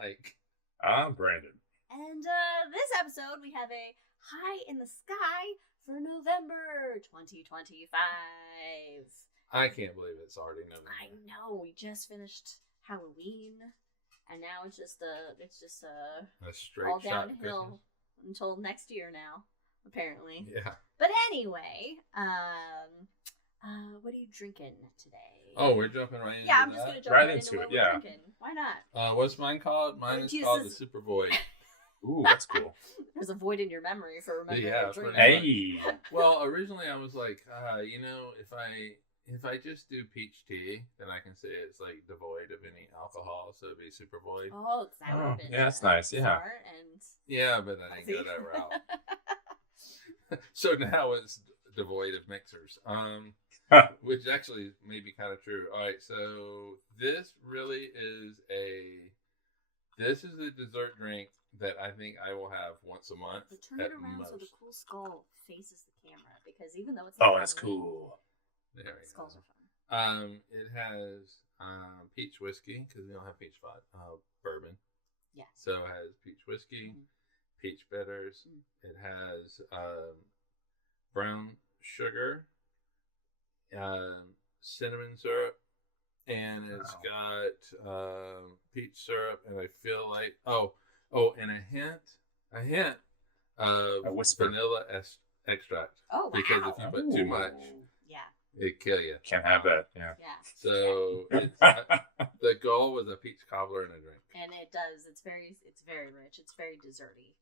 Mike. I'm Brandon. And this episode, we have a high in the sky for November 2025. I can't believe it's already November. I know, we just finished Halloween, and now it's just a straight all shot downhill until next year now, apparently. Yeah. But anyway, what are you drinking today? Oh, we're jumping right into Yeah, I'm just going to jump right into what we're drinking. Why not? What's mine called? Mine is called the Super Void. Ooh, that's cool. There's a void in your memory for remembering Yeah, drink. Hey. Well, originally I was like, if I just do peach tea, then I can say it's like devoid of any alcohol, so it'd be Super Void. Oh, that would have been that's nice. Yeah. smart and Yeah, but I didn't go that route. So now it's devoid of mixers. Which actually may be kind of true. All right, so this really is a dessert drink that I think I will have once a month. So turn it around most. so the cool skull faces the camera, because even though it's That's cool. There we skulls go. are fun. It has peach whiskey because we don't have peach bourbon. Yeah. So it has peach whiskey, peach bitters. It has brown sugar, cinnamon syrup, and it's got peach syrup, and I feel like and a hint of A whisper. vanilla extract. Oh, wow. Because if you put too much, it'd kill you. Can't have that. Yeah. So the goal was a peach cobbler and a drink. And it does. It's very rich. It's very desserty.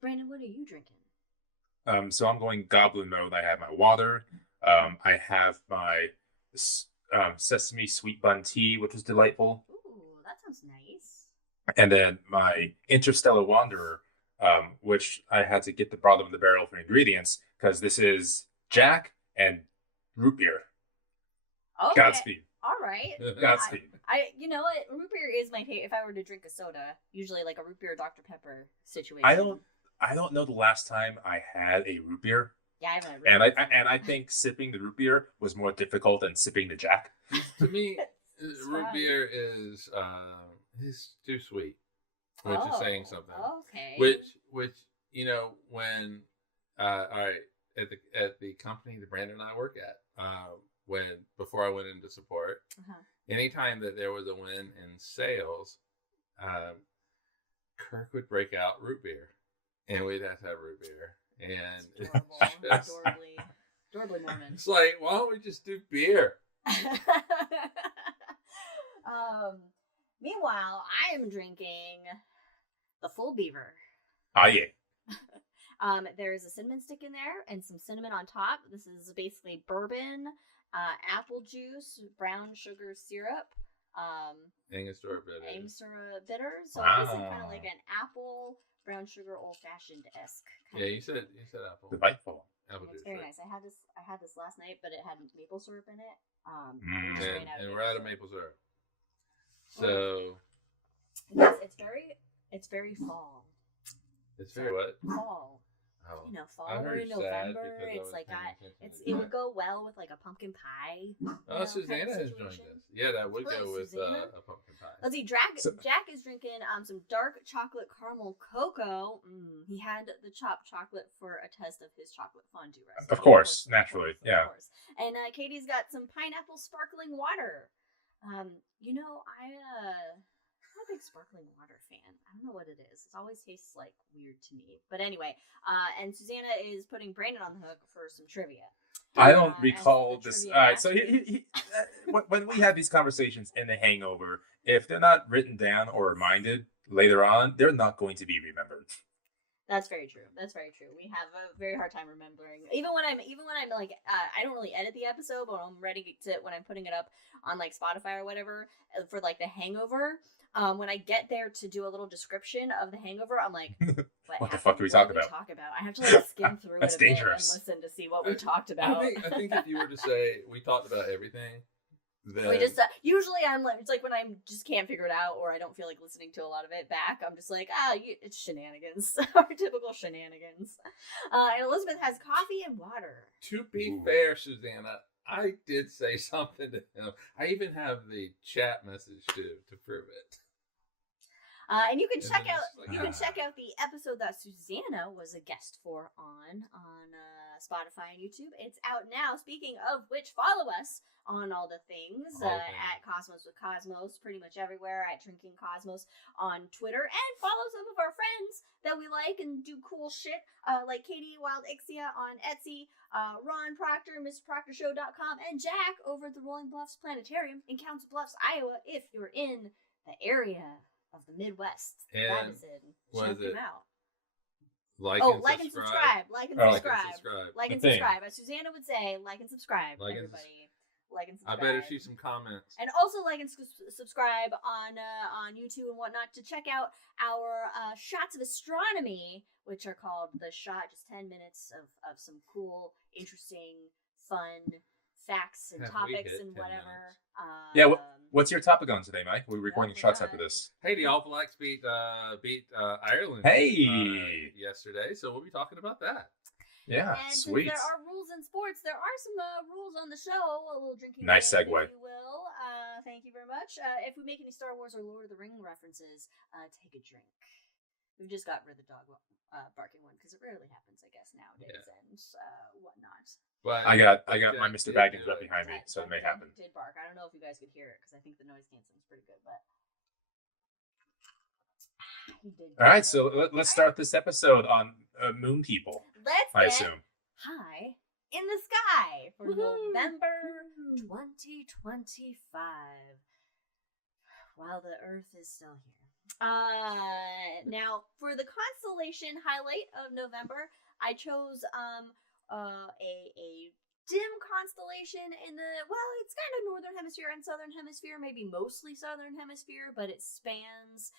Brandon, what are you drinking? So I'm going goblin mode. I have my water. I have my sesame sweet bun tea, which is delightful. Ooh, that sounds nice. And then my Interstellar Wanderer, which I had to get the bottom of the barrel for ingredients because this is Jack and root beer. Okay. Godspeed. All right. Godspeed. You know what? Root beer is my favorite. If I were to drink a soda, usually like a root beer Dr. Pepper situation. I don't know the last time I had a root beer. Yeah, I haven't. Had And I think sipping the root beer was more difficult than sipping the Jack. To me, root beer is too sweet, which is saying something. Okay. Which when all right, at the company that Brandon and I work at, before I went into support, anytime that there was a win in sales, Kirk would break out root beer, and we'd have to have root beer. And adorably Mormon. It's like, why don't we just do beer? Meanwhile, I am drinking the Full Beaver. Oh, yeah. There's a cinnamon stick in there and some cinnamon on top. This is basically bourbon, apple juice, brown sugar syrup, Angostura bitter. Bitter. So it's basically kind of like an apple brown sugar old fashioned esque. Yeah, you said apple. Delightful. Apple It's juice. very right? nice. I had this last night, but it had maple syrup in it. And we're out of maple syrup. So it's very fall. It's very what? Fall. Oh. Fall I heard or November. sad because It's like it it would go well with like a pumpkin pie. Oh, Susanna has joined us. Yeah, that would go with a pumpkin pie. Let's see. Jack is drinking some dark chocolate caramel cocoa. He had the chopped chocolate for a test of his chocolate fondue recipe. Of course, naturally, yeah. Of course. And Katie's got some pineapple sparkling water. I'm a big sparkling water fan. I don't know what it is. It always tastes like weird to me. But anyway, and Susanna is putting Brandon on the hook for some trivia. I don't recall this. All right, so when we have these conversations in The Hangover, if they're not written down or reminded later on, they're not going to be remembered. That's very true. We have a very hard time remembering. Even when I'm like, I don't really edit the episode, but I'm ready to when I'm putting it up on like Spotify or whatever for like The Hangover. When I get there to do a little description of The Hangover, I'm like, what the fuck do we talk about? I have to like skim through That's it a bit dangerous. and listen to see what we talked about. I think if you were to say we talked about everything, then we just usually I'm like, it's like when I just can't figure it out or I don't feel like listening to a lot of it back, I'm just like, it's shenanigans, our typical shenanigans. And Elizabeth has coffee and water. To be fair, Susanna, I did say something to him. I even have the chat message to prove it. And you can And check then out it's like, you can check out the episode that Susanna was a guest for on Spotify and YouTube. It's out now. Speaking of which, follow us on all the things All the things. at Cosmos with Cosmos, pretty much everywhere. At Drinking Cosmos on Twitter, and follow some of our friends that we like and do cool shit, like Katie Wildixia on Etsy, Ron Proctor, MrProctorShow.com, and Jack over at the Rolling Bluffs Planetarium in Council Bluffs, Iowa. If you're in the area of the Midwest, that And is in. what Check is it? them out. Like Like and subscribe. Like and Oh, subscribe. Like and The thing. subscribe. As Susanna would say, like and subscribe. Like and Everybody, like and I subscribe. better see some comments. And also like and subscribe on YouTube and whatnot to check out our shots of astronomy, which are called The Shot. Just 10 minutes of some cool, interesting, fun facts and Have we topics hit and 10 whatever. Yeah, What's your topic on today, Mike? We're recording we're shots not. after this. Hey, the All Blacks beat Ireland. Hey! Yesterday, so we'll be talking about that. Yeah, And sweet. since there are rules in sports, there are some rules on the show. A little drinking Nice game, segue. if you will. Thank you very much. If we make any Star Wars or Lord of the Ring references, take a drink. We've just got rid of the dog barking one because it rarely happens, I guess, nowadays and whatnot. But I got Jack my Mr. did Baggins do right it. behind me, so it may happen. Did bark. I don't know if you guys could hear it because I think the noise canceling is pretty good, but he did. All right, so let's start this episode on moon people, Let's I get assume. high in the sky for Woohoo! November 2025 while the Earth is still here. Now for the constellation highlight of November, I chose a dim constellation in the, well, it's kind of northern hemisphere and southern hemisphere, maybe mostly southern hemisphere, but it spans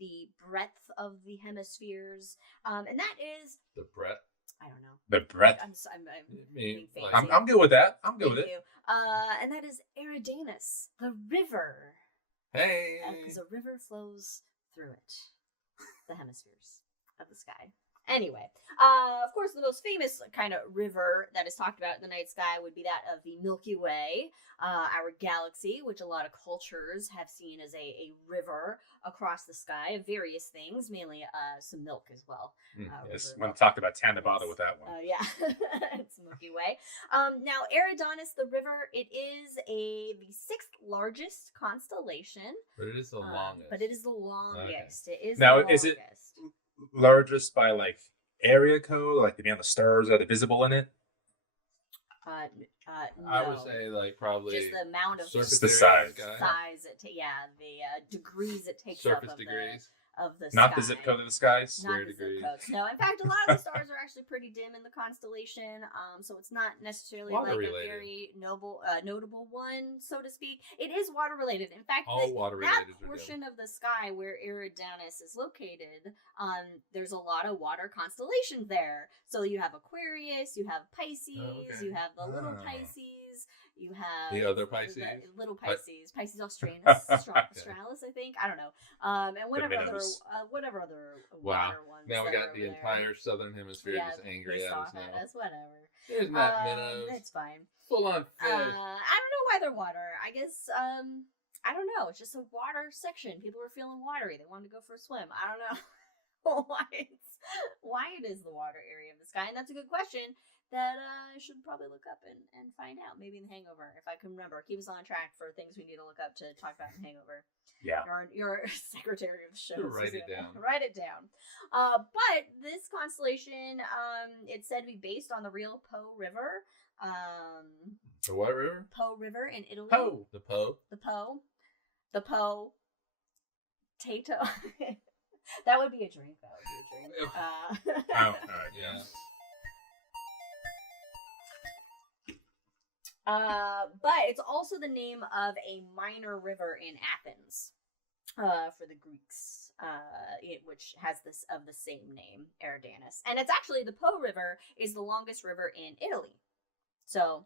the breadth of the hemispheres, and that is The breath. I don't know. The breadth. I'm Me, being like- fancy. I'm good with that. I'm good Thank with it. you. And that is Eridanus, the river. Hey. Because a river flows through it. The hemispheres of the sky. Anyway, of course, the most famous kind of river that is talked about in the night sky would be that of the Milky Way, our galaxy, which a lot of cultures have seen as a river across the sky of various things, mainly some milk as well. Yes, River when milk. talked about Tanabata with that one. Yeah, it's Milky Way. Now, Eridanus, the river, it is the sixth largest constellation. But it is the longest. But it is the longest. It is Now, the is it- longest. Largest by like area code, like the amount of stars that are visible in it. No. I would say like probably just the amount of surface the area of size. the sky. the degrees it takes Surface up degrees. of the Not sky. the zip code of the skies. Not Square the zip degrees. codes. No, in fact, a lot of the stars are actually pretty dim in the constellation, so it's not necessarily Water like related. a very notable one, so to speak. It is water related. In fact, All water that related are portion of the sky where Eridanus is located, there's a lot of water constellations there. So you have Aquarius, you have Pisces, okay. you have the little Ah. Pisces. You have The other Pisces? the little Pisces, Pisces Australis, Australis, I think. I don't know. And whatever other, minnows. Wow. water ones. Now we that got are the over there. entire southern hemisphere Yeah, just angry pissed at off us now. at us, whatever. There's not minnows. It's fine. Full on fish. I don't know why they're water. I guess I don't know. It's just a water section. People are feeling watery. They wanted to go for a swim. I don't know why it is the water area of the sky, and that's a good question that I should probably look up and find out. Maybe in the Hangover, if I can remember. Keep us on track for things we need to look up to talk about in Hangover. Yeah. Your secretary of the show. Write it Susanna. down. Write it down. But this constellation, it's said to be based on the real Po River. The what river? Po River in Italy. Po. The Po. The Po. The Po. Tato. That would be a drink. That would be a drink. Oh, all right. Yeah. But it's also the name of a minor river in Athens for the Greeks, which has this of the same name, Eridanus. And it's actually the Po River is the longest river in Italy. So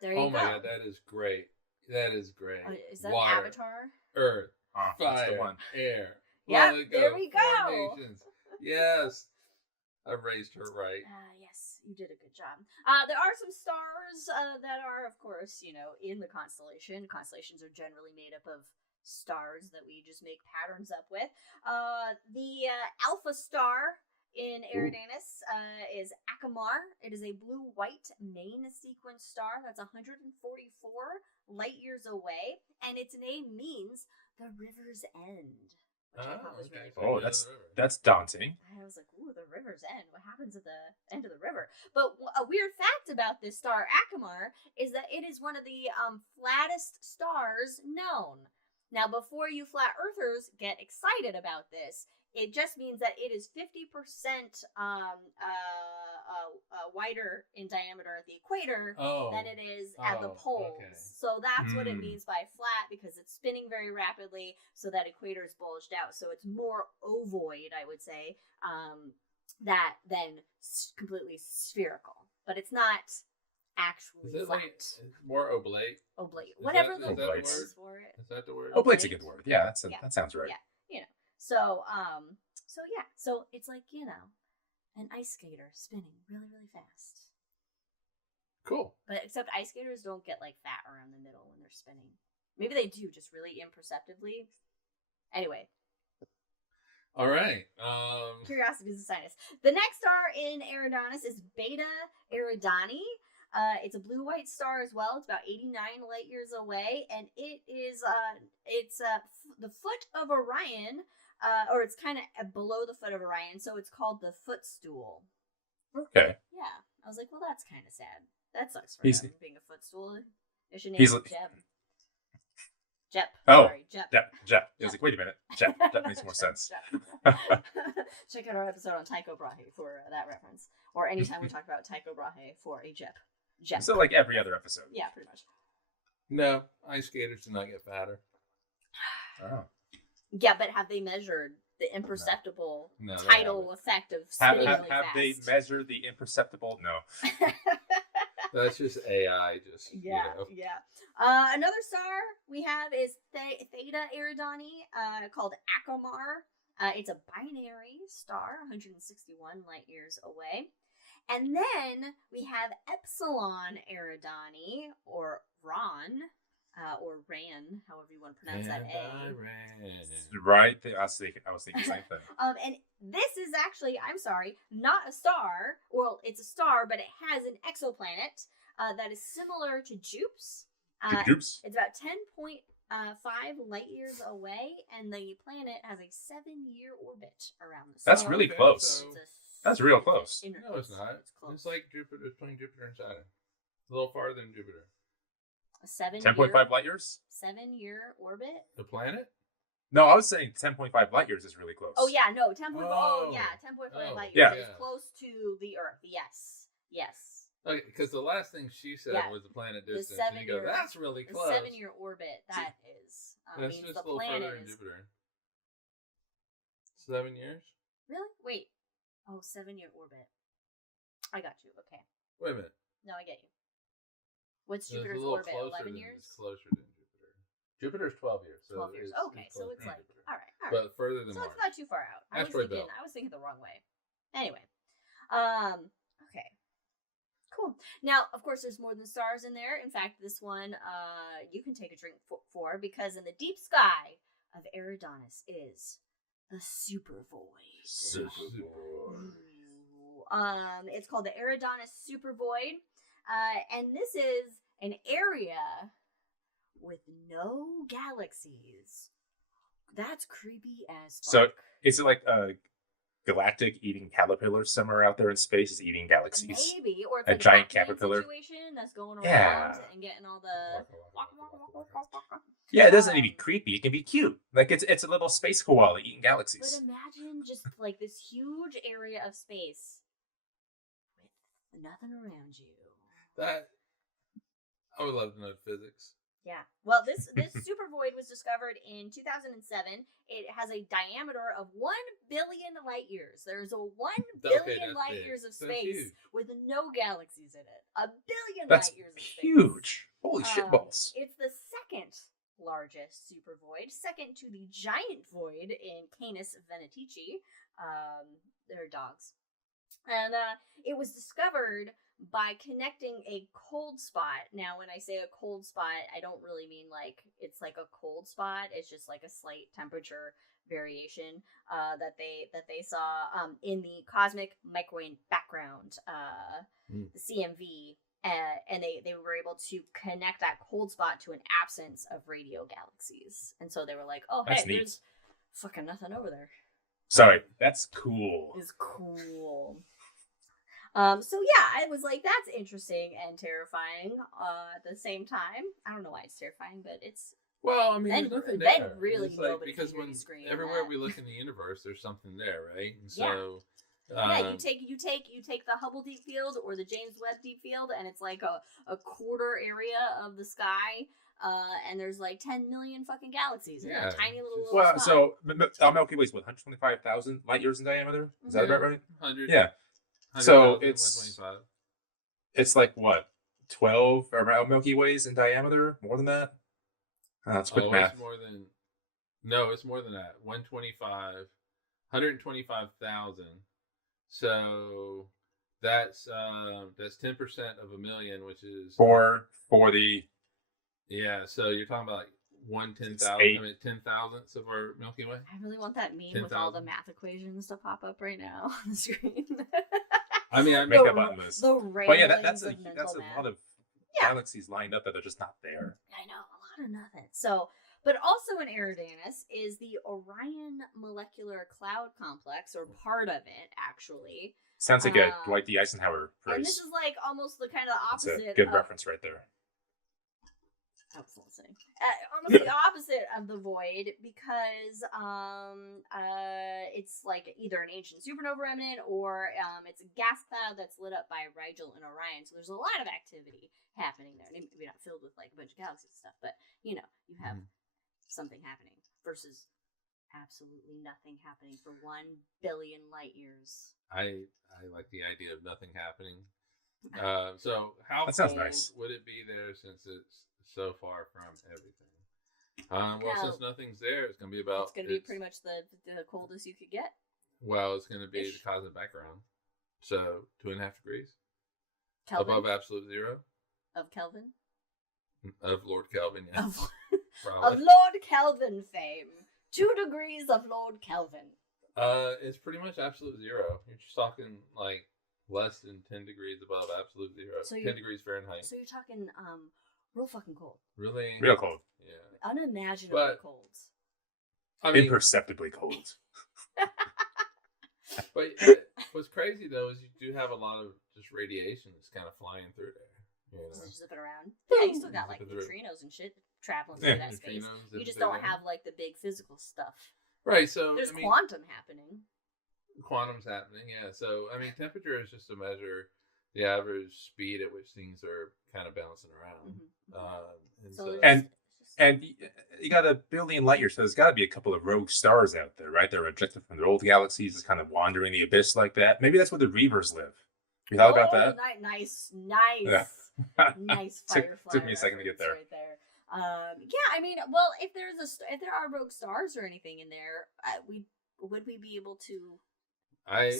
there you go. Oh my god, that is great. That is great. Is that Water, Avatar? earth, That's the fire, one. air. Yep, Let it there we Four go. nations. Yes. I raised her right. Yes, you did a good job. There are some stars that are, of course, in the constellation. Constellations are generally made up of stars that we just make patterns up with. The alpha star in Eridanus is Akamar. It is a blue-white main sequence star that's 144 light years away, and its name means the river's end. Which I thought was really funny. Oh, that's daunting. I was like, ooh, the river's end. What happens at the end of the river? But a weird fact about this star, Akamar, is that it is one of the flattest stars known. Now, before you flat earthers get excited about this, it just means that it is 50% wider in diameter at the equator than it is at the poles. Okay. So that's what it means by flat, because it's spinning very rapidly, so that equator is bulged out. So it's more ovoid, I would say, than completely spherical. But it's not actually flat. Like more oblate? Oblate. Whatever the word is for it. Is that the word? Oblate's a good word. Yeah, that sounds right. Yeah, you know. So so it's like, you know, an ice skater spinning really, really fast. Cool. But except ice skaters don't get like fat around the middle when they're spinning. Maybe they do, just really imperceptibly. Anyway. All right. Curiosity is a sinus. The next star in Eridanus is Beta Eridani. It's a blue-white star as well. It's about 89 light years away, and it is the foot of Orion. Or it's kind of below the foot of Orion, so it's called the footstool. Okay. Yeah. I was like, well, that's kind of sad. That sucks for him, being a footstool. They should name him Jeb. Jep. Oh, sorry, Jep. Jep. I was like, wait a minute. Jep. That makes more sense. Check out our episode on Tycho Brahe for that reference. Or anytime we talk about Tycho Brahe for a Jep. Jep. So like every other episode. Yeah, pretty much. No, ice skaters do not get fatter. Oh. Yeah, but have they measured the imperceptible tidal effect of spinning really fast? Have they measured the imperceptible? No. That's just AI. Yeah. Another star we have is Theta Eridani, called Akamar. It's a binary star, 161 light years away. And then we have Epsilon Eridani, or Ran, or Ran, however you want to pronounce that A. Right. I was thinking the same thing. And this is actually, I'm sorry, not a star. Well, it's a star, but it has an exoplanet that is similar to Jupes. Jupes? It's about 10.5 light years away, and the planet has a 7-year orbit around the sun. That's really close. That's real close. No, it's not. It's like Jupiter. It's between Jupiter and Saturn. A little farther than Jupiter. A 10.5 light years? 7-year orbit? The planet? No, I was saying 10.5 light years is really close. Oh, yeah, no. 10.5 light years is close to the Earth. Yes. Okay, because the last thing she said was the planet distance. And you go, that's really close. The 7-year orbit, that is. That's means just the a little planet further than Jupiter. 7 years? Really? Wait. Oh, 7-year orbit. I got you. Okay. Wait a minute. No, I get you. What's Jupiter's orbit? 11 years? It's closer than Jupiter. Jupiter's 12 years. So 12 years. Okay, so it's like, Jupiter. all right. But further than Mars. So it's not too far out. I was thinking the wrong way. Anyway. Okay. Cool. Now, of course, there's more than stars in there. In fact, this one, you can take a drink for, because in the deep sky of Eridanus is the supervoid. It's called the Eridanus supervoid. And this is an area with no galaxies. That's creepy as fuck. So, is it like a galactic eating caterpillar somewhere out there in space is eating galaxies? Maybe, or it's a like giant Batman caterpillar situation that's going around and getting all the. Yeah, it doesn't need to be creepy. It can be cute. Like it's a little space koala eating galaxies. But imagine just like this huge area of space with nothing around you. That I would love to know physics. Yeah. Well, this supervoid was discovered in 2007. It has a diameter of 1 billion light years. There's a 1 billion light years of space with no galaxies in it. 1 billion light years of space. Huge. Holy shitballs. It's the second largest supervoid, second to the giant void in Canis Venatici. They're dogs. And it was discovered by connecting a cold spot. Now, when I say a cold spot, I don't really mean like it's like a cold spot. It's just like a slight temperature variation that they saw in the cosmic microwave background, the CMV. And they were able to connect that cold spot to an absence of radio galaxies. And so they were like, oh, hey, there's fucking nothing over there. Sorry, that's cool. It's cool. So yeah, I was like, that's interesting and terrifying at the same time. I don't know why it's terrifying, but it's... Well, I mean, there's nothing there. Then really it's like, nobody because can when scream everywhere that. we look in the universe, there's something there, right? And Yeah. so... yeah, you take the Hubble Deep Field or the James Webb Deep Field, and it's like a quarter area of the sky, and there's like 10 million fucking galaxies in that tiny little Well, spot. so our Milky Way is what, 125,000 light years in diameter? Is that about right? 100. Yeah. 100, So 100, it's 125. it's like what, 12 around Milky Ways in diameter? More than that? That's quick math. It's more than. No, it's more than that. 125,000. So that's 10% of a million, which is For the yeah. So you're talking about like 10,000. I mean 10,000ths of our Milky Way. I really want that meme 10, with all the math equations to pop up right now on the screen. I mean, I make make that button list. The But yeah, ramblings that's a of mental math. lot of Yeah. galaxies lined up that are just not there. I know, a lot of nothing. So, but also in Eridanus is the Orion Molecular Cloud Complex, or part of it, actually. Sounds like a Dwight D. Eisenhower phrase. And this is like almost the kind of That's opposite. a good reference right there. Almost the opposite of the void, because it's like either an ancient supernova remnant or it's a gas cloud that's lit up by Rigel and Orion. So there's a lot of activity happening there. Maybe not filled with like a bunch of galaxies and stuff, but you have something happening versus absolutely nothing happening for 1 billion light years. I like the idea of nothing happening. So how that sounds cold nice. would it be there since it's so far from everything? Well, since nothing's there, it's going to be about... It's going to be pretty much the coldest you could get. Well, it's going to be the cosmic background. So 2.5 degrees. Kelvin? Above absolute zero. Of Kelvin? Of Lord Kelvin, yes. Of Lord Kelvin fame. 2 degrees of Lord Kelvin. It's pretty much absolute zero. You're just talking like less than 10 degrees above absolute zero. So 10 degrees Fahrenheit. So you're talking real fucking cold. Really? Real cold. Yeah. Unimaginably cold. I mean, imperceptibly cold. But what's crazy though is you do have a lot of just radiation that's kind of flying through there. Just zipping around. Yeah, you still got like neutrinos and shit traveling through that space. You just don't have like the big physical stuff. Right. So there's quantum happening. Quantum's happening, yeah. So I mean, temperature is just to measure the average speed at which things are kind of bouncing around. And you got 1 billion light years, so there's got to be a couple of rogue stars out there, right? They're ejected from their old galaxies, just kind of wandering the abyss like that. Maybe that's where the Reavers live. You thought about that? Nice. Yeah. Nice firefly. Took me a second to get there. Right there. Yeah, I mean, well, if there are rogue stars or anything in there, would we be able to? How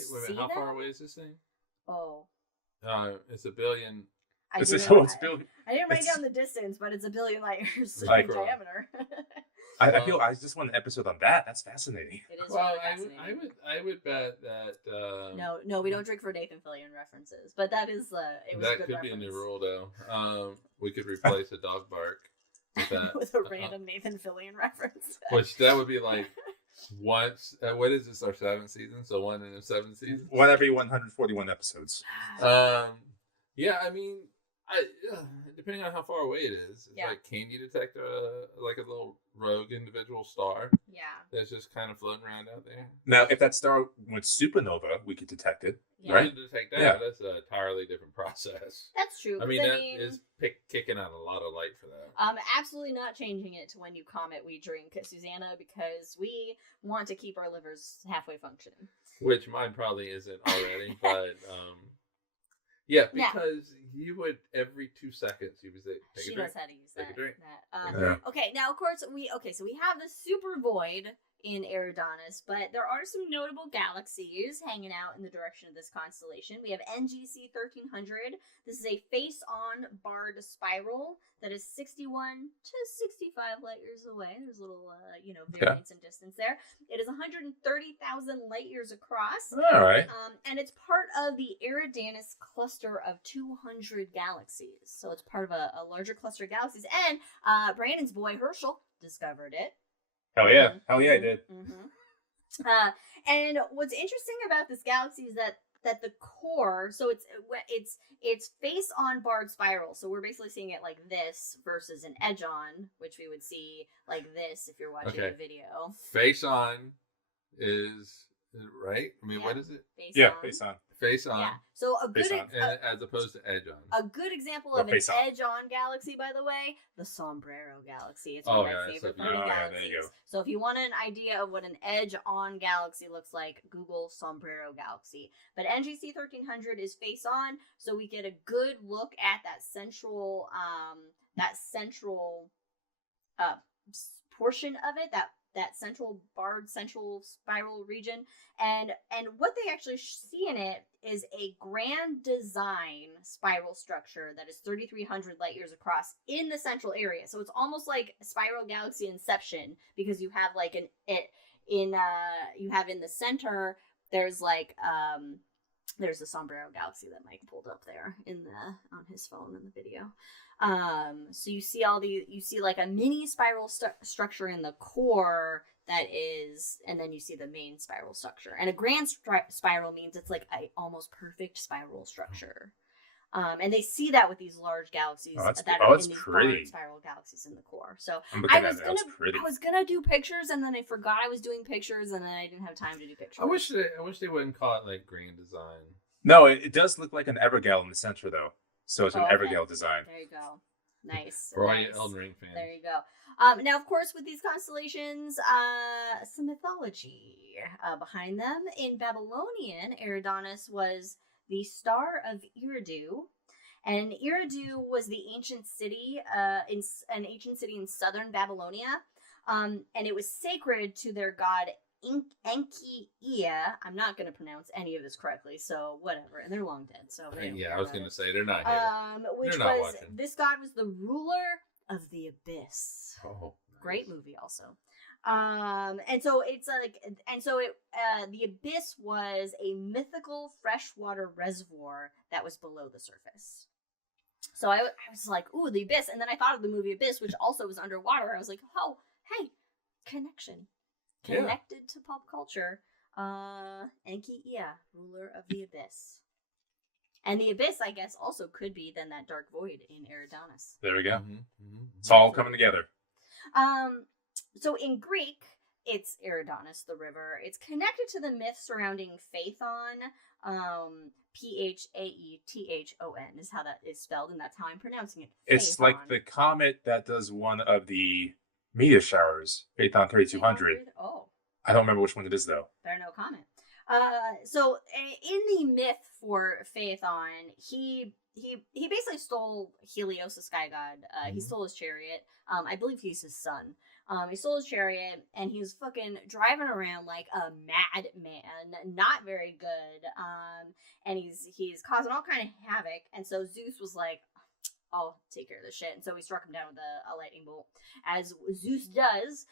far away is this thing? Oh. It's 1 billion. I didn't write down the distance, but it's 1 billion light years in diameter. I just want an episode on that. That's fascinating. It is really fascinating. I would bet that. No, we don't drink for Nathan Fillion references, but that is it was that a good could reference. be a new rule though. We could replace a dog bark with that with a random Nathan Fillion reference. Which that would be like once. What is this? Our 7th season, so 1 in 7 seasons. One every 141 episodes. Yeah, I mean. Depending on how far away it is, like, can you detect a little rogue individual star? Yeah, that's just kind of floating around out there. Now, if that star went supernova, we could detect it. Yeah. Right? You can detect that. Yeah. That's an entirely different process. That's true. I mean, is kicking out a lot of light for that. Absolutely not changing it to when you comet we drink, Susanna, because we want to keep our livers halfway functioning. Which mine probably isn't already, but yeah, because you would every 2 seconds you would say, take a drink. She knows how to use take a drink. Okay, now of course so we have the super void in Eridanus, but there are some notable galaxies hanging out in the direction of this constellation. We have NGC 1300. This is a face-on barred spiral that is 61 to 65 light years away. There's a little, variance in distance there. It is 130,000 light years across. All right. And it's part of the Eridanus cluster of 200 galaxies. So it's part of a larger cluster of galaxies. And Brandon's boy Herschel discovered it. Hell yeah. Hell yeah, I did. Mm-hmm. And what's interesting about this galaxy is that the core, so it's face on barred spiral. So we're basically seeing it like this versus an edge on, which we would see like this if you're watching the video. Face on is it right? I mean, what is it? Face on. Face on. Face on. Yeah. So as opposed to edge on. A good example of an edge on galaxy, by the way, the Sombrero Galaxy. It's one of my favorite galaxies. There you go. So if you want an idea of what an edge on galaxy looks like, Google Sombrero Galaxy. But NGC 1300 is face on, so we get a good look at that central portion of it, that central barred central spiral region, and what they actually see in it is a grand design spiral structure that is 3,300 light years across in the central area. So it's almost like spiral galaxy inception, because you have like you have in the center there's like there's the Sombrero Galaxy that Mike pulled up there on his phone in the video. So you see like a mini spiral structure in the core that is, and then you see the main spiral structure. And a grand spiral means it's like a almost perfect spiral structure. And they see that with these large galaxies that are in these barred spiral galaxies in the core. So I was gonna do pictures, and then I forgot I was doing pictures, and then I didn't have time to do pictures. I wish they wouldn't call it like grand design. No, it does look like an Evergale in the center, though. So it's an Evergale design. There you go. Nice. For all you Elden Ring fans. There you go. Now, of course, with these constellations, some mythology behind them. In Babylonian, Eridanus was the star of Eridu, and Eridu was the ancient city, in southern Babylonia, and it was sacred to their god Enki-Ea. I'm not going to pronounce any of this correctly, so whatever. And they're long dead, so I was going to say they're not here. This god was the ruler of the abyss. Oh, great movie, also. And so the abyss was a mythical freshwater reservoir that was below the surface. So I was like, ooh, the abyss, and then I thought of the movie Abyss, which also was underwater. I was like, oh, hey, connection. Connected to pop culture. Enki-Ea, ruler of the abyss. And the abyss, I guess, also could be then that dark void in Eridanus. There we go. Mm-hmm. It's all coming together. So in Greek, it's Eridanus, the river. It's connected to the myth surrounding Phaethon. Phaethon is how that is spelled, and that's how I'm pronouncing it. It's Phaethon. like the comet that does one of the meteor showers, Phaethon 3200. Oh. I don't remember which one it is, though. Better no comment. So in the myth for Phaethon, he basically stole Helios, the sky god. He stole his chariot. I believe he's his son. He stole his chariot, and he was fucking driving around like a madman, not very good. And he's causing all kind of havoc. And so Zeus was like, I'll take care of this shit. And so he struck him down with a lightning bolt, as Zeus does,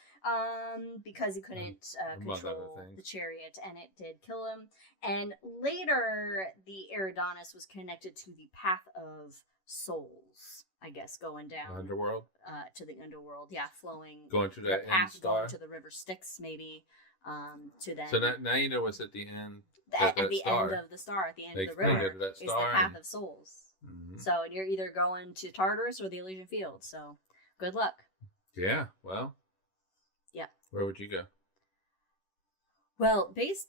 because he couldn't control the chariot, and it did kill him. And later, the Eridanus was connected to the path of souls, I guess, going down underworld to the underworld. Yeah, flowing, going to that path end star, going to the river Styx, maybe. To then. So now you know what's at the end. At the end of the star, at the end of the river, is the path of souls. Mm-hmm. So you're either going to Tartarus or the Elysian Fields. So good luck. Yeah. Well. Yeah. Where would you go? Well, depends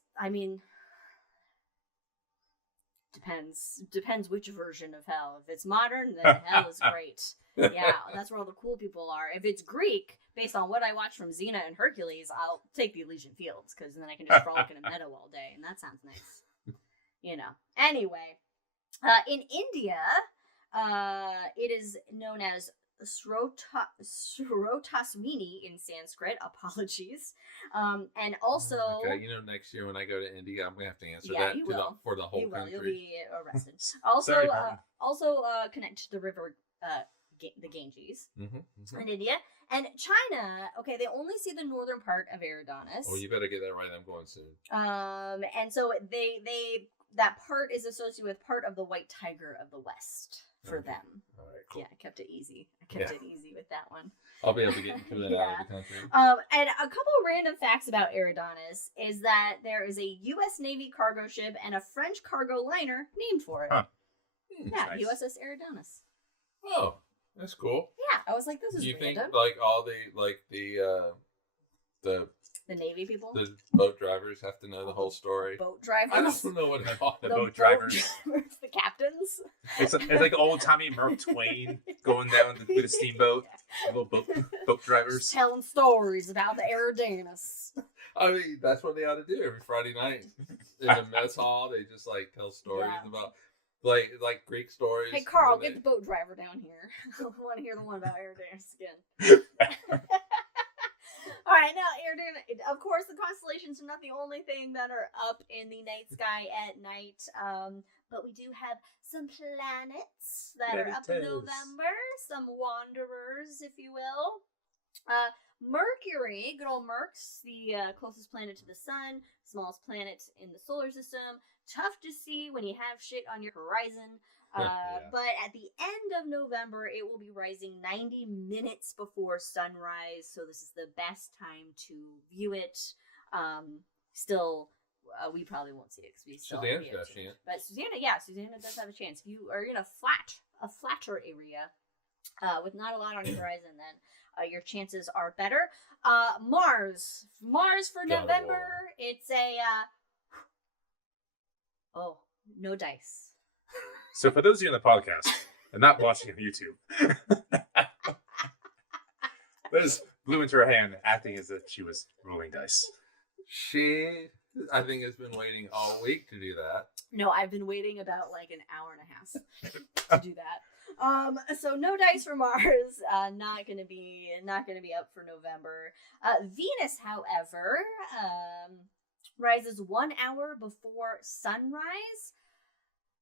which version of hell. If it's modern, then hell is great. Yeah, that's where all the cool people are. If it's Greek, based on what I watched from Xena and Hercules, I'll take the Elysian Fields, because then I can just frolic in a meadow all day, and that sounds nice. Anyway. In India, it is known as Srotaswini in Sanskrit. Apologies. And also, okay, next year when I go to India, I'm gonna have to answer Yeah, that you will. for the whole you will. country. You'll be arrested. Also, Sorry, Martin. Connect to the river, the Ganges Mm-hmm. in India. And China, okay, they only see the northern part of Eridanus. Oh, you better get that right. I'm going soon. And so that part is associated with part of the white tiger of the west for Okay. them. All right, cool. Yeah, I kept it easy. I kept it easy with that one. I'll be able to get that Yeah. out of the country. And a couple of random facts about Eridanus is that there is a U.S. Navy cargo ship and a French cargo liner named for it. Huh. Yeah, Nice. USS Eridanus. Oh, that's cool. Yeah, I was like, this is Do you random. think like all The Navy people? the boat drivers have to know the whole story? Boat drivers? I don't know what all The boat drivers. The captains? It's like old Tommy Mark Twain going down with a steamboat. Little boat drivers. Telling stories about the Eridanus. I mean, that's what they ought to do every Friday night in the mess hall. They just like tell stories about like Greek stories. Hey, Carl, get the boat driver down here. I want to hear the one about Eridanus again. All right, now Eridanus. Of course, the constellations are not the only thing that are up in the night sky at night. But we do have some planets that are up in November. Some wanderers, if you will. Mercury, good old Merc's the closest planet to the sun, smallest planet in the solar system. Tough to see when you have shit on your horizon. But at the end of November, it will be rising 90 minutes before sunrise. So this is the best time to view it. Still, we probably won't see it because we still Susanna's got a chance. But Susanna does have a chance. If you are in a flatter area with not a lot on your horizon, then your chances are better. Mars for God of November. War. It's a no dice. So for those of you on the podcast and not watching on YouTube, Liz blew into her hand, acting as if she was rolling dice. She, I think, has been waiting all week to do that. No, I've been waiting about like an hour and a half to do that. So no dice for Mars. Not gonna be up for November. Venus, however, rises 1 hour before sunrise.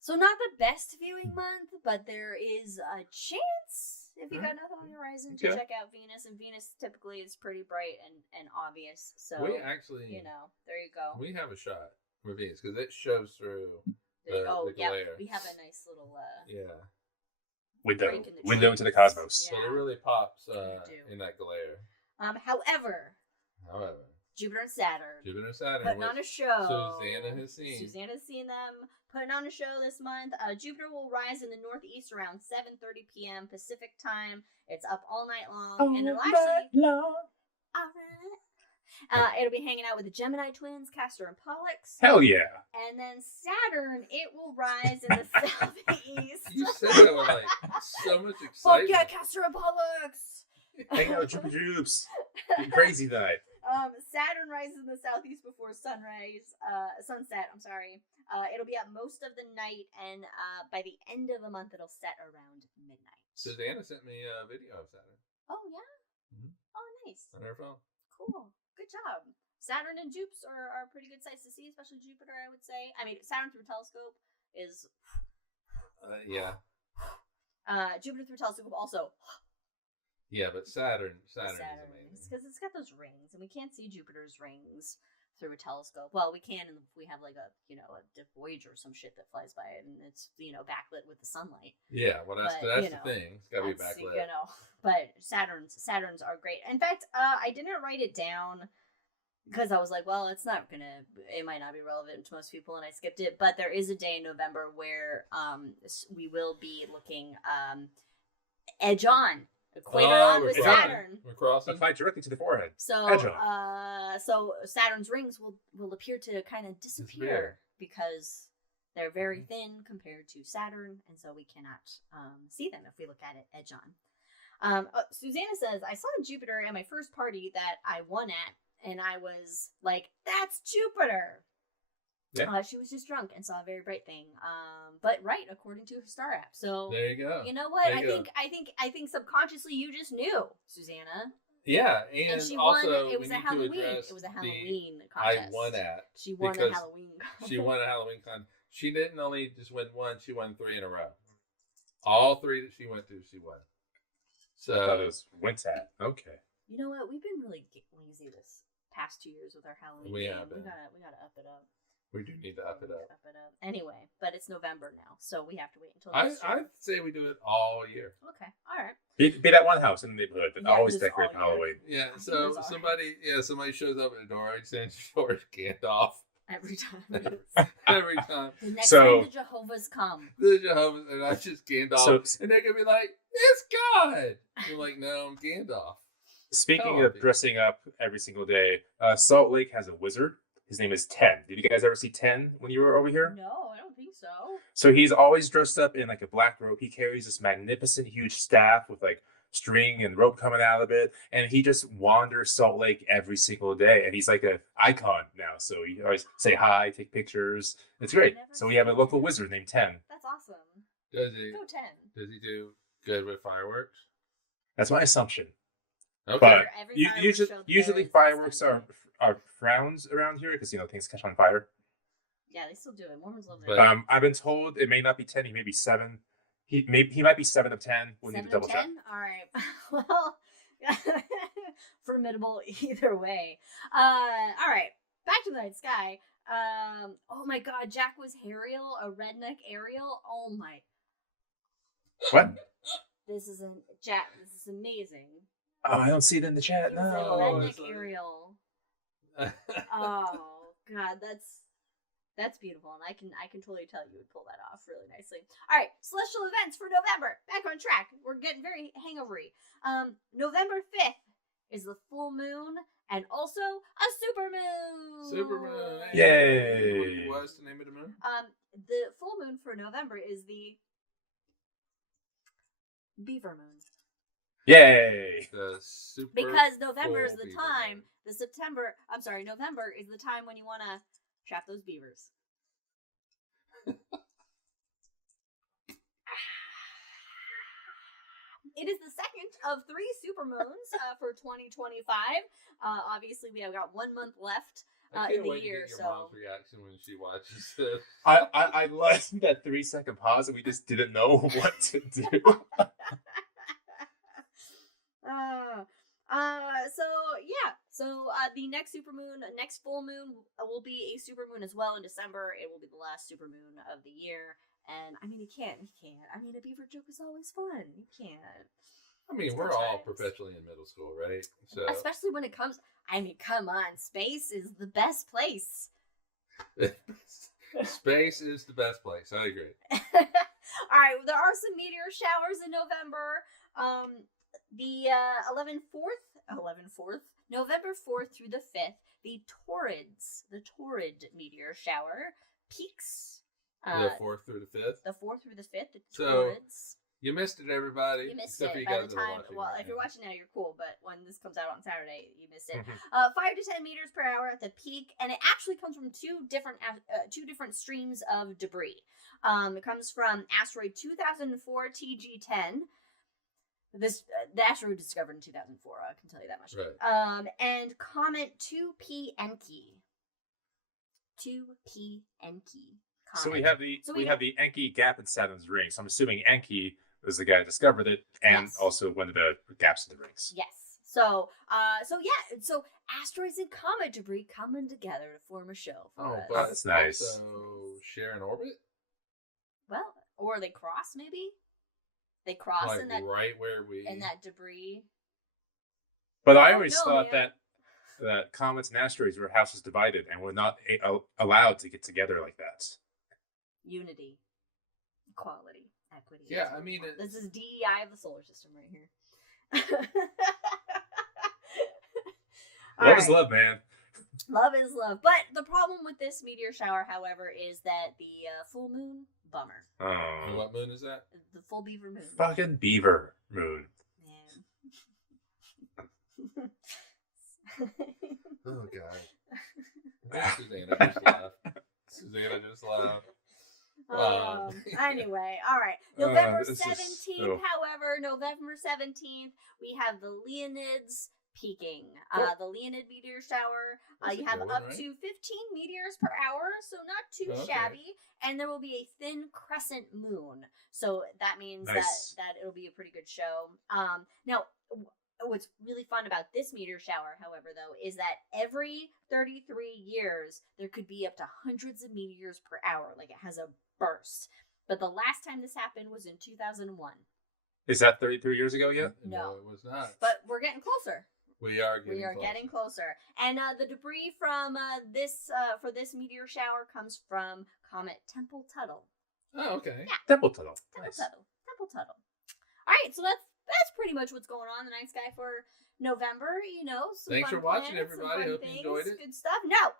So not the best viewing month, but there is a chance if you got nothing on your horizon to check out Venus. And Venus typically is pretty bright and obvious. So we actually, there you go. We have a shot with Venus because it shows through the glare. We have a nice little window into the cosmos. So it really pops in that glare. However, Jupiter and Saturn putting on a show. Susanna has seen them putting on a show this month. Jupiter will rise in the northeast around 7:30 p.m. Pacific time. It's up all night long, and it'll actually it'll be hanging out with the Gemini twins, Castor and Pollux. Hell yeah! And then Saturn, it will rise in the southeast. You said that with like so much excitement. Fuck yeah, Castor and Pollux! Hang out with Jupiter. Crazy night. Saturn rises in the southeast before sunset. I'm sorry. It'll be up most of the night, and by the end of the month, it'll set around midnight. Susanna sent me a video of Saturn. Oh yeah. Mm-hmm. Oh nice. On her phone. Cool. Good job. Saturn and Jupes are pretty good sights to see, especially Jupiter. I would say. I mean, Saturn through a telescope is. Jupiter through a telescope also. Yeah, but Saturn is amazing. Because it's got those rings, and we can't see Jupiter's rings through a telescope. Well, we can if we have like a Voyager or some shit that flies by it, and it's backlit with the sunlight. Yeah, well that's the thing. It's got to be backlit. But Saturns are great. In fact, I didn't write it down because I was like, well, it might not be relevant to most people, and I skipped it. But there is a day in November where we will be looking edge on. Equator on with Saturn. We're crossing. Apply directly to the forehead. So, so Saturn's rings will appear to kind of disappear because they're very thin compared to Saturn, and so we cannot see them if we look at it edge on. Susanna says, I saw Jupiter at my first party that I won at, and I was like, that's Jupiter. Yeah. She was just drunk and saw a very bright thing. But right, according to her star app. So There you go. you know what? There you I think subconsciously you just knew, Susanna. Yeah, And she also won. It was we a need to Halloween. address It was a the Halloween I contest. won at. She won a because Halloween. She won a Halloween con. She didn't only just win one; she won 3 in a row. All 3 that she went to, she won. So I thought it was went at. Okay. You know what? We've been really lazy this past 2 years with our Halloween. We game. have been. We gotta up it up. we do need to up it up. Anyway, but it's November now, so we have to wait until I next year. say we do it all year. Okay, all right. Be that one house in the neighborhood that Yeah, always just decorate all for year. Halloween. Yeah. I think So that's all somebody shows up at the door. I send George Gandalf Every time. every time. The next So- time the Jehovah's come. The Jehovah's, and I just Gandalf, So- and they're gonna be like, "It's God." You're like, "No, I'm Gandalf." Speaking Oh, of dressing up every single day, Salt Lake has a wizard. His name is Ten. Did you guys ever see Ten when you were over here? No, I don't think so. So he's always dressed up in like a black robe. He carries this magnificent, huge staff with like string and rope coming out of it, and he just wanders Salt Lake every single day. And he's like an icon now. So he always say hi, take pictures. It's great. Never So we have a seen local it. wizard named Ten. That's awesome. Does he? Go 10. Does he do good with fireworks? That's my assumption. Okay. But Every u- fireworks usually, show that usually there's fireworks something. are frowns around here because things catch on fire. Yeah, they still do it. Mormons love But- that. I've been told it may not be 10. He may be 7. He might be 7 of 10. We'll need to 7 double of check. 10? All right. Well, formidable either way. All right. Back to the night sky. Oh my God, Jack was Ariel, a redneck Ariel. Oh my. What? This is Jack. This is amazing. Oh, I don't see it in the chat. He was a No. redneck it's like- Ariel. Oh God, that's beautiful, and I can totally tell you would pull that off really nicely. All right, celestial events for November. Back on track. We're getting very hangovery. November 5th is the full moon, and also a supermoon. Supermoon. Yay. What's the name of the moon? The full moon for November is the beaver moon. Yay. The super. Because November is full the beaver time. moon. November is the time when you want to trap those beavers. It is the second of 3 supermoons for 2025. Obviously, we have got 1 month left I in can't the wait year. to get your So mom's reaction when she watches this. I love that 3-second pause and we just didn't know what to do. So the next supermoon, next full moon will be a supermoon as well in December. It will be the last supermoon of the year. And I mean, he can't. I mean, a beaver joke is always fun. You can't. I mean, It's we're good all times. perpetually in middle school, right? So Especially when it comes. I mean, come on, space is the best place. space is the best place. I agree. All right, there are some meteor showers in November. The 11th, November 4th through the 5th, the Torrid meteor shower peaks. The 4th through the 5th. The 4th through the 5th, the So, Torrids. You missed it, everybody. You missed except for it you by guys the that are time. watching Well, right if you're now. watching now, you're cool. But when this comes out on Saturday, you missed it. Mhm. 5 to 10 meters per hour at the peak, and it actually comes from two different streams of debris. It comes from asteroid 2004 TG10. The asteroid was discovered in 2004. I can tell you that much. Right. And comet 2P Enki. 2P Enki. So we comet. have the So we we have the Enki gap in Saturn's ring. So I'm assuming Enki was the guy that discovered it and Yes. also one of the gaps in the rings. Yes. So asteroids and comet debris coming together to form a show for Oh, us. but That's nice. Also, share an orbit, Well, or they cross maybe. They cross like in that right where we. debris. But I Oh, always no, thought man. that comets and asteroids were houses divided and were not allowed to get together like that. Unity, equality, equity. Yeah, that's what I mean, we want. it's- This is DEI of the solar system right here. Love is Alright. love, man. Love is love. But the problem with this meteor shower, however, is that the full moon, bummer. And Oh, what moon is that? The full beaver moon. fucking beaver moon. Yeah. Oh God. Susanna just laughed. They're gonna just laugh. Anyway, all right. November this is- 17th, oh. however, November 17th, we have the Leonids peaking. Cool. The Leonid meteor shower. That's You a have good up one, right? to 15 meteors per hour, so not too Okay. shabby. And there will be a thin crescent moon. So that means Nice. that it'll be a pretty good show. Now, what's really fun about this meteor shower, however, though, is that every 33 years, there could be up to hundreds of meteors per hour. Like, it has a burst. But the last time this happened was in 2001. Is that 33 years ago yet? No. it was not. But we're getting closer. We are getting Closer. And the debris from this meteor shower comes from Comet Temple Tuttle. Oh, okay. Yeah. Temple Tunnel. Nice. Temple Tuttle. All right, so that's pretty much what's going on in the night sky for November. You know, some Thanks fun for watching, planets, some everybody. fun Hope you things, enjoyed it. Good stuff. No,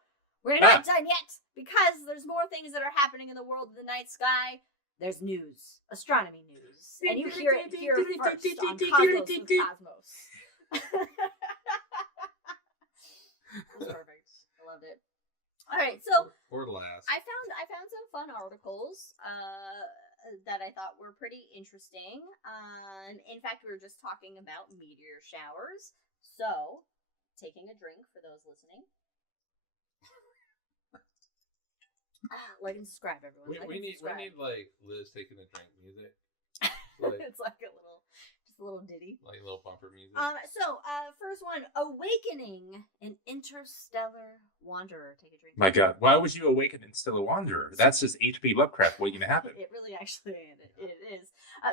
we're not done yet because there's more things that are happening in the world of the night sky. There's news, astronomy news, and you hear it here first on Cosmos with Cosmos. That was perfect. I loved it. All right, so Or last. I found some fun articles that I thought were pretty interesting. In fact, we were just talking about meteor showers. So, taking a drink for those listening. Like and subscribe, everyone. We need like Liz taking a drink music. It's like a little ditty. Like a little bumper music. So, first one, Awakening an Interstellar Wanderer. Take a drink. My God, why would you awaken and still a wanderer? That's just H.P. Lovecraft waiting to happen. It really actually it is.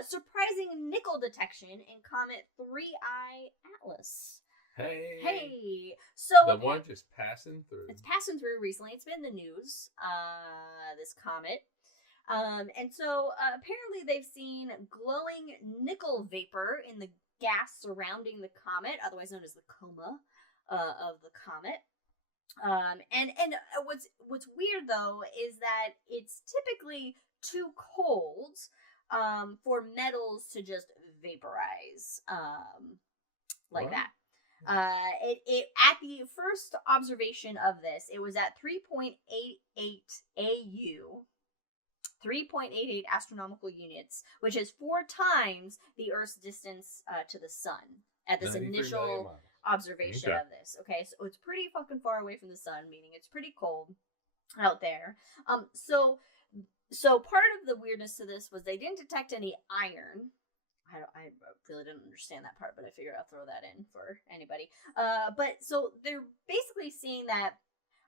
Surprising nickel detection in Comet 3I Atlas. Hey. So the one just passing through. it's passing through recently. It's been in the news. This comet. And so apparently they've seen glowing nickel vapor in the gas surrounding the comet, otherwise known as the coma of the comet. And what's weird though is that it's typically too cold for metals to just vaporize like What? that. It at the first observation of this, it was at 3.88 AU. 3.88 astronomical units, which is 4 times the Earth's distance to the sun at this 93 million initial miles. observation Okay. of this. Okay, so it's pretty fucking far away from the sun, meaning it's pretty cold out there. So part of the weirdness to this was they didn't detect any iron. I really didn't understand that part, but I figured I'll throw that in for anybody. But so they're basically seeing that,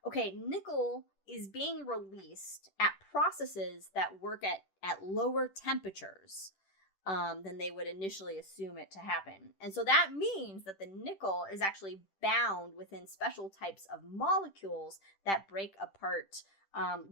okay, nickel is being released at processes that work at lower temperatures than they would initially assume it to happen. And so that means that the nickel is actually bound within special types of molecules that break apart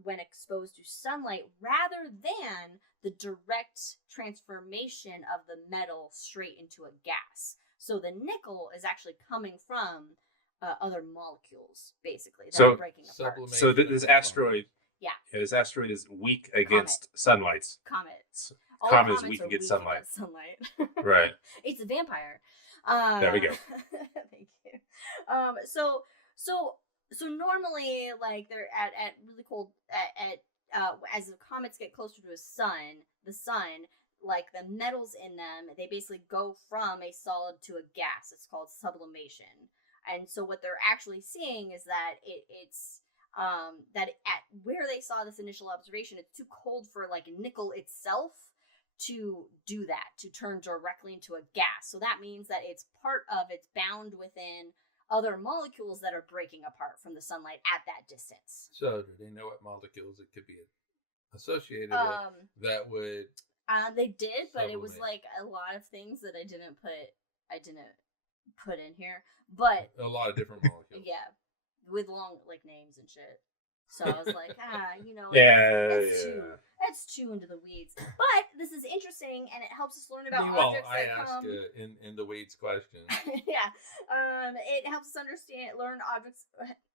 when exposed to sunlight, rather than the direct transformation of the metal straight into a gas. So the nickel is actually coming from other molecules, basically, that So- are breaking apart. Sublimation. So this asteroid, Yeah. this asteroid is weak against sunlight. Comets. Comet is comets weak are against sunlight. against sunlight. Right. It's a vampire. There we go. Thank you. So normally, like, they're at really cold as the comets get closer to the sun, like the metals in them, they basically go from a solid to a gas. It's called sublimation. And so what they're actually seeing is that it's that at where they saw this initial observation, it's too cold for like nickel itself to do that, to turn directly into a gas. So that means that it's bound within other molecules that are breaking apart from the sunlight at that distance. So do they know what molecules it could be associated with that would? They did, but it was Sublimate. like a lot of things that I didn't put in here. But A lot of different molecules. yeah, with long like names and shit. So I was like, that's too into the weeds. But this is interesting, and it helps us learn about Meanwhile, objects I that asked come. in the weeds question. Yeah, it helps us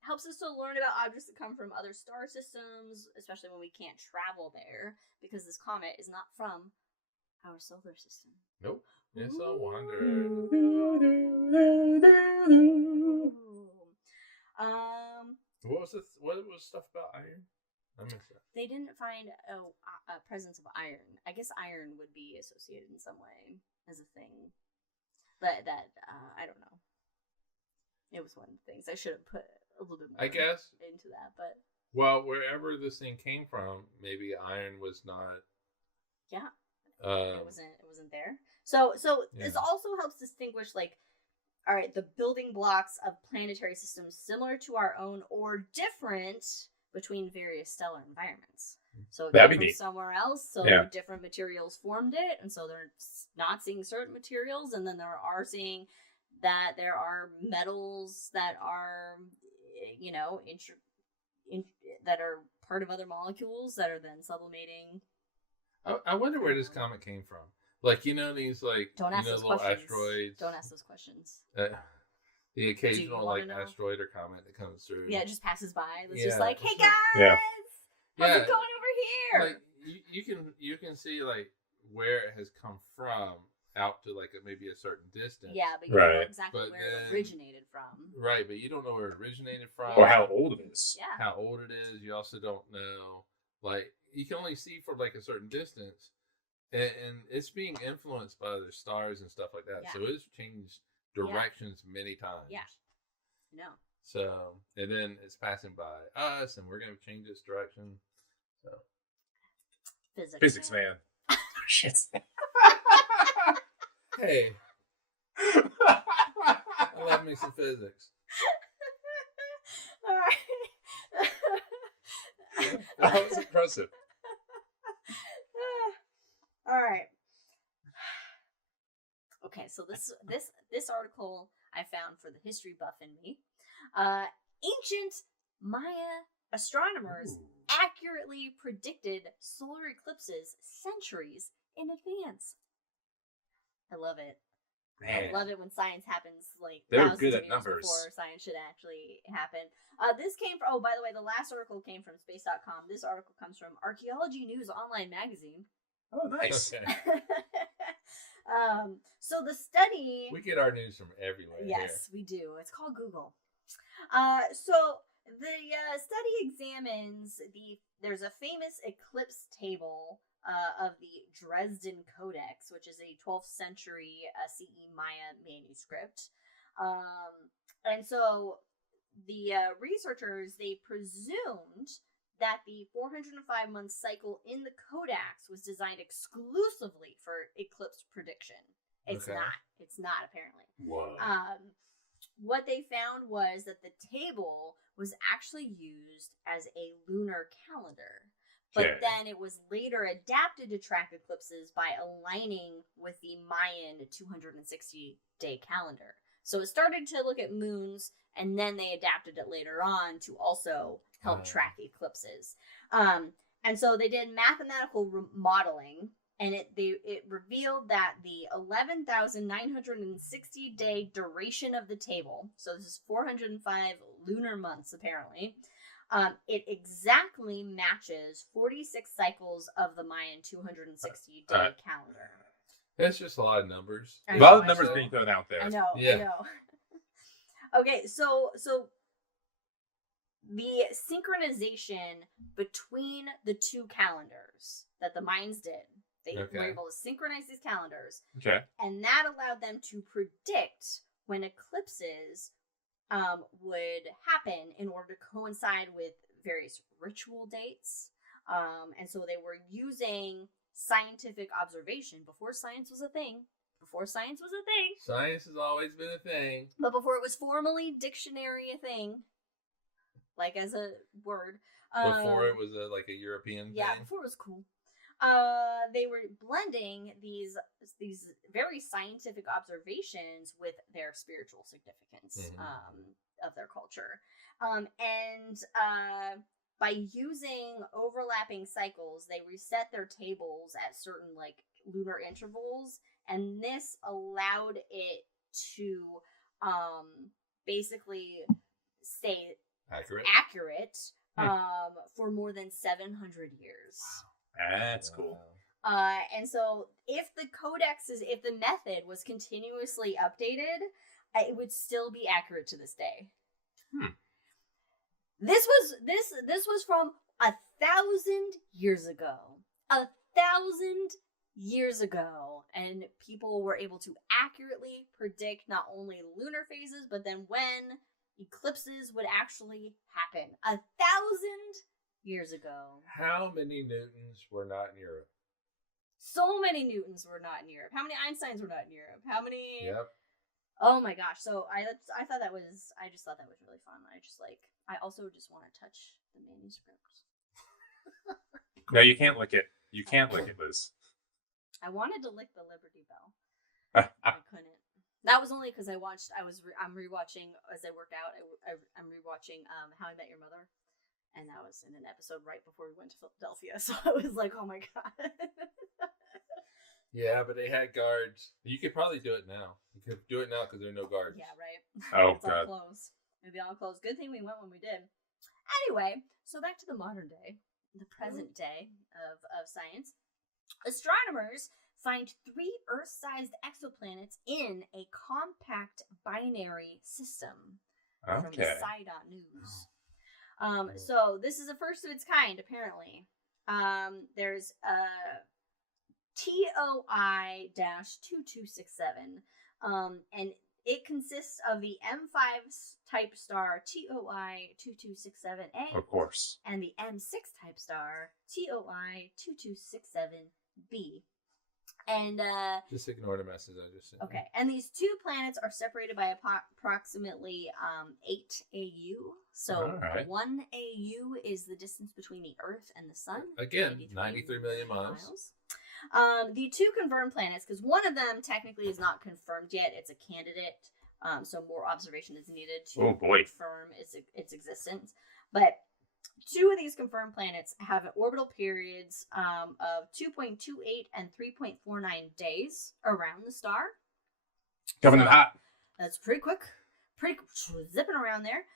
helps us to learn about objects that come from other star systems, especially when we can't travel there, because this comet is not from our solar system. Nope. It's a wonder. What was stuff about iron? I missed that. They didn't find a presence of iron. I guess iron would be associated in some way as a thing. But that, I don't know. It was one of the things. I should have put a little bit more I guess into that, but... Well, wherever this thing came from, maybe iron was not... Yeah. It wasn't there. So Yeah. this also helps distinguish, like, all right, the building blocks of planetary systems similar to our own or different between various stellar environments. So it That'd came be from neat. somewhere else, so Yeah. different materials formed it, and so they're not seeing certain materials, and then they are seeing that there are metals that are, you know, that are part of other molecules that are then sublimating. I wonder where this comet came from. Like, you know, these, like, Don't ask those little questions. asteroids. Don't ask those questions. The occasional, wanna like, know? asteroid or comet that comes through. Yeah, it just passes by. It's Yeah, just like, hey it's guys, like- how's Yeah. it going over here? Like, you can see, like, where it has come from out to, like, maybe a certain distance. Yeah, but you don't know Right. exactly But where then- it originated from. Right, but you don't know where it originated from. Or how old it is. Yeah. How old it is. You also don't know, like, you can only see from, like, a certain distance. And it's being influenced by the stars and stuff like that. Yeah. So it's changed directions many times. Yeah. No. So, and then it's passing by us, and we're going to change its direction. So, Physics, man. Shit. hey, I love me some physics. All right. That was impressive. All right. Okay, so this article I found for the history buff in me. Ancient Maya astronomers accurately predicted solar eclipses centuries in advance. I love it. Man. I love it when science happens like They were thousands good of at years numbers. before science should actually happen. This came from, by the way, the last article came from space.com. This article comes from Archaeology News Online Magazine. Oh, nice. Okay. So the study... We get our news from everywhere. Yes, we do. It's called Google. So the study examines there's a famous eclipse table of the Dresden Codex, which is a 12th century CE Maya manuscript. And so the researchers, they presumed that the 405-month cycle in the Codex was designed exclusively for eclipse prediction. It's Okay. not. It's not, apparently. Whoa. What they found was that the table was actually used as a lunar calendar. But Okay. then it was later adapted to track eclipses by aligning with the Mayan 260-day calendar. So it started to look at moons, and then they adapted it later on to also help track eclipses. And so they did mathematical modeling, and it revealed that the 11,960-day duration of the table, so this is 405 lunar months apparently, it exactly matches 46 cycles of the Mayan 260-day calendar. That's just a lot of numbers. I A lot of know, numbers So- being thrown out there. I know. Yeah. I know. Okay, so the synchronization between the two calendars that the Mayans did, they were Okay. able to synchronize these calendars, Okay. and that allowed them to predict when eclipses would happen in order to coincide with various ritual dates. And so they were using scientific observation before science was a thing. Science has always been a thing. But before it was formally dictionary a thing, like as a word. Before it was like a European Yeah, thing. before it was cool. They were blending these very scientific observations with their spiritual significance of their culture. And by using overlapping cycles, they reset their tables at certain like lunar intervals, and this allowed it to basically stay accurate for more than 700 years. That's cool. And so if the method was continuously updated, it would still be accurate to this day. This was from years ago. 1,000 years ago. And people were able to accurately predict not only lunar phases, but then when eclipses would actually happen. 1,000 years ago. How many Newtons were not in Europe? So many Newtons were not in Europe. How many Einsteins were not in Europe? How many? Yep. Oh my gosh! So I thought that was I just thought that was really fun. I also just want to touch the manuscript. No, you can't lick it. You can't lick it, Liz. I wanted to lick the Liberty Bell. I couldn't. That was only because I'm rewatching as I work out. I'm rewatching How I Met Your Mother, and that was in an episode right before we went to Philadelphia. So I was like, oh my god. Yeah, but they had guards. You could probably do it now. You could do it now because there are no guards. Yeah, right. Oh, it's God. all closed. Maybe all closed. Good thing we went when we did. Anyway, so back to the modern day, the present day of science. Astronomers find 3 Earth-sized exoplanets in a compact binary system. From the Sci.News. So this is the first of its kind, apparently. There's TOI-2267, and it consists of the M5 type star TOI-2267A, Of course, and the M6 type star TOI-2267B. And just ignore the message I just said. okay, and these 2 planets are separated by approximately 8 AU. So right. 1 AU is the distance between the Earth and the Sun. Again, 93 million miles. The 2 confirmed planets, because one of them technically is not confirmed yet. It's a candidate, so more observation is needed to confirm its existence. But 2 of these confirmed planets have orbital periods of 2.28 and 3.49 days around the star. Coming in hot. That's pretty quick. Pretty zipping around there.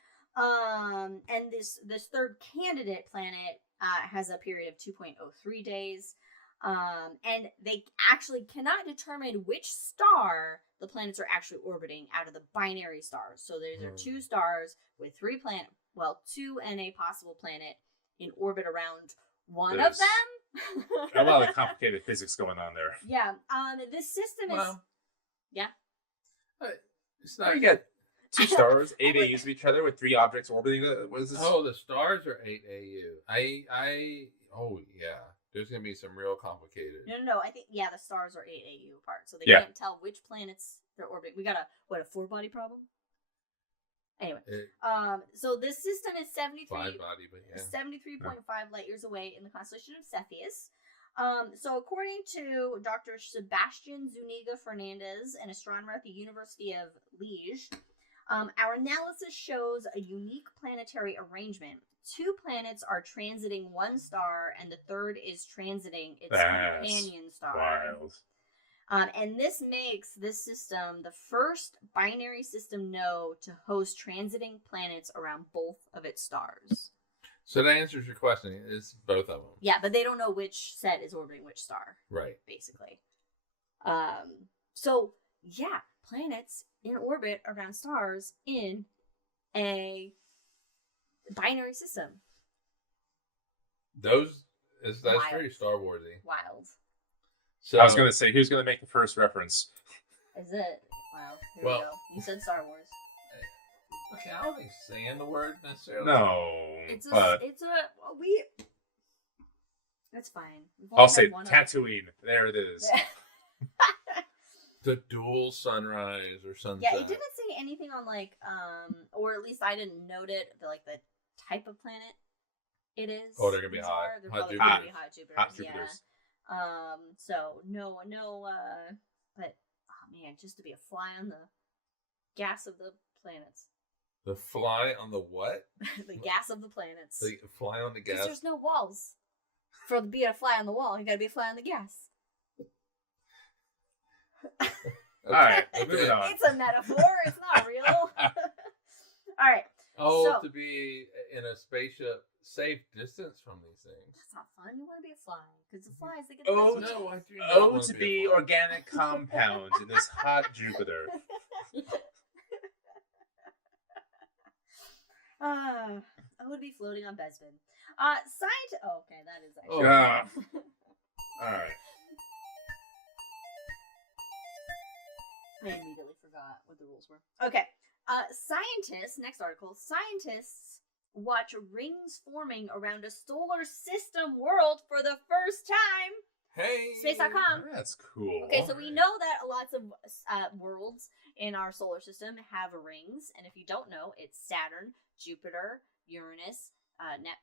And this third candidate planet has a period of 2.03 days. And they actually cannot determine which star the planets are actually orbiting out of the binary stars. So there are 2 stars with 3 planets. Well, 2 and a possible planet in orbit around one of them. A lot of complicated physics going on there. Yeah. This system is. Yeah. It's not. You get 2 stars, 8 AUs of each other with 3 objects orbiting. What is this? Oh, the stars are 8 AU. Oh yeah. There's gonna be some real complicated. No. I think the stars are 8 AU apart, so they can't tell which planets they're orbiting. We got a 4-body problem. Anyway, so this system is 73.5 light years away in the constellation of Cepheus. So according to Dr. Sebastian Zuniga Fernandez, an astronomer at the University of Liège, our analysis shows a unique planetary arrangement. 2 planets are transiting one star, and the third is transiting its companion star. Wild. And this makes this system the first binary system known to host transiting planets around both of its stars. So that answers your question. It's both of them. Yeah, but they don't know which set is orbiting which star. Right. Basically. So, yeah, planets in orbit around stars in a binary system. That's Wild. very Star Warsy. Wild. So I was going to say, who's going to make the first reference? Is it? Wow. Here we go. You said Star Wars. Okay, I don't think saying the word necessarily. No. That's fine. I'll say Tatooine. There it is. The dual sunrise or sunset. Yeah, it didn't say anything on or at least I didn't note it. The type of planet it is. Oh, they're gonna be hot. They're Hot probably Jupiters. gonna be hot Jupiters. Hot Jupiters. Yeah. So no. But oh man, just to be a fly on the gas of the planets. The fly on the what? The gas of the planets. The fly on the gas. Because there's no walls. For be a fly on the wall, you gotta be a fly on the gas. Okay. All right, moving on. It's a metaphor. It's not real. All right. Oh, to be in a spaceship, safe distance from these things. That's not fun. You want to be a fly because the flies they get. Oh no! I do not Oh, want to a be fly. organic compounds in this hot Jupiter. I would be floating on Bespin. Oh, okay, that is actually. All right. I immediately forgot what the rules were. Okay. Scientists, next article, scientists watch rings forming around a solar system world for the first time. Hey! Space.com. That's cool. Okay, so we know that lots of worlds in our solar system have rings, and if you don't know, it's Saturn, Jupiter, Uranus,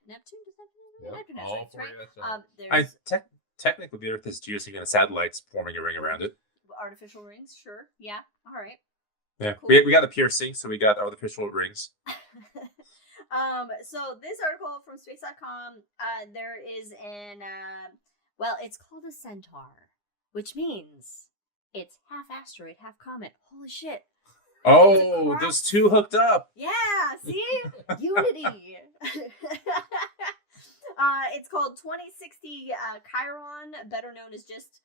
Neptune. Does Neptune have All rings, four, right? I There's technically the Earth is using satellites forming a ring around it. artificial rings, sure. Yeah, all right. Yeah, Cool. we got the piercing, so we got artificial rings. So this article from space.com, there is it's called a centaur, which means it's half asteroid, half comet. Holy shit. Oh, those two hooked up. Yeah, see? Unity. It's called 2060 Chiron, better known as just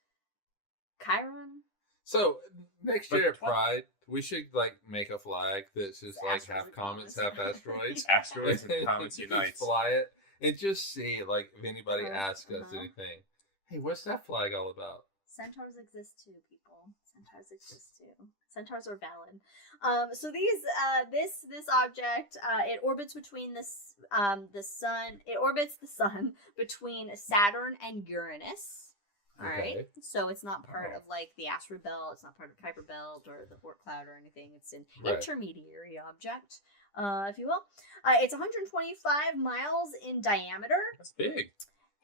Chiron. So next year at But what? Pride, we should make a flag that's just It's half asteroids, comets, comets. half asteroids. Asteroids and comets Just unite. Fly it and just see if anybody asks us uh-huh. anything. Hey, what's that flag all about? Centaurs exist too, people. Centaurs exist too. Centaurs are valid. So this object, it orbits between the sun. It orbits the sun between Saturn and Uranus. All right. Okay. So it's not part of the asteroid belt. It's not part of the Kuiper belt or the Oort cloud or anything. It's an Right. intermediary object, if you will. It's 125 miles in diameter. That's big.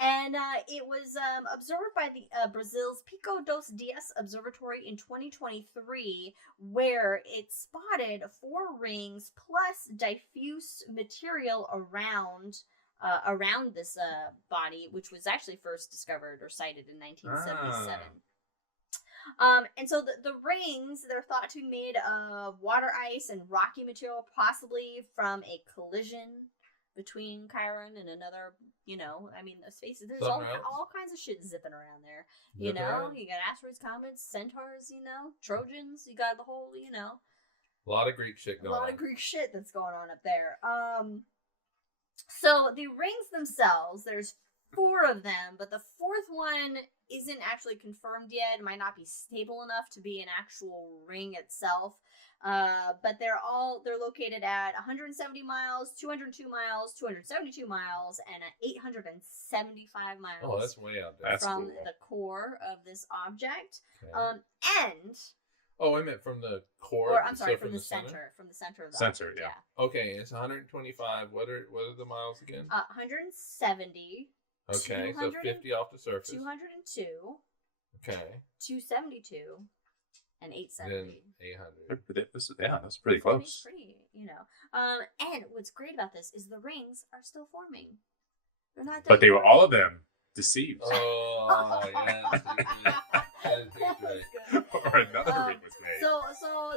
And it was observed by the Brazil's Pico dos Dias Observatory in 2023, where it spotted 4 rings plus diffuse material around this body, which was actually first discovered or cited in 1977. And so the rings, they're thought to be made of water ice and rocky material, possibly from a collision between Chiron and another, spaces. There's all kinds of shit zipping around there. You got asteroids, comets, centaurs, Trojans. You got the whole, A lot of Greek shit going on. A lot of Greek shit that's going on up there. So the rings themselves, there's 4 of them, but the 4th one isn't actually confirmed yet. It might not be stable enough to be an actual ring itself. But they're located at 170 miles, 202 miles, 272 miles, and 875 miles. Oh, that's way out there. That's from cool. the core of this object. Okay. And I meant from the core. or I'm sorry, so from the center of the Center, object, yeah. Okay, it's 125. What are the miles again? 170. Okay, so 50 off the surface. 202. Okay. 272. And 870. Then 800. That's pretty close. Pretty. And what's great about this is the rings are still forming. They're not done. But they were all of them deceived. Oh, yeah. Or another ring was made. So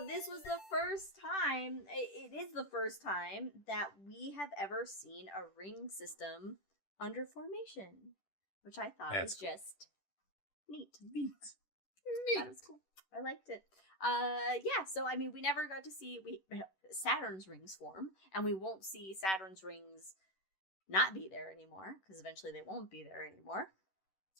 this was the first time. It is the first time that we have ever seen a ring system under formation, which I thought was just neat. That was cool. I liked it. So we never got to see Saturn's rings form, and we won't see Saturn's rings not be there anymore, because eventually they won't be there anymore.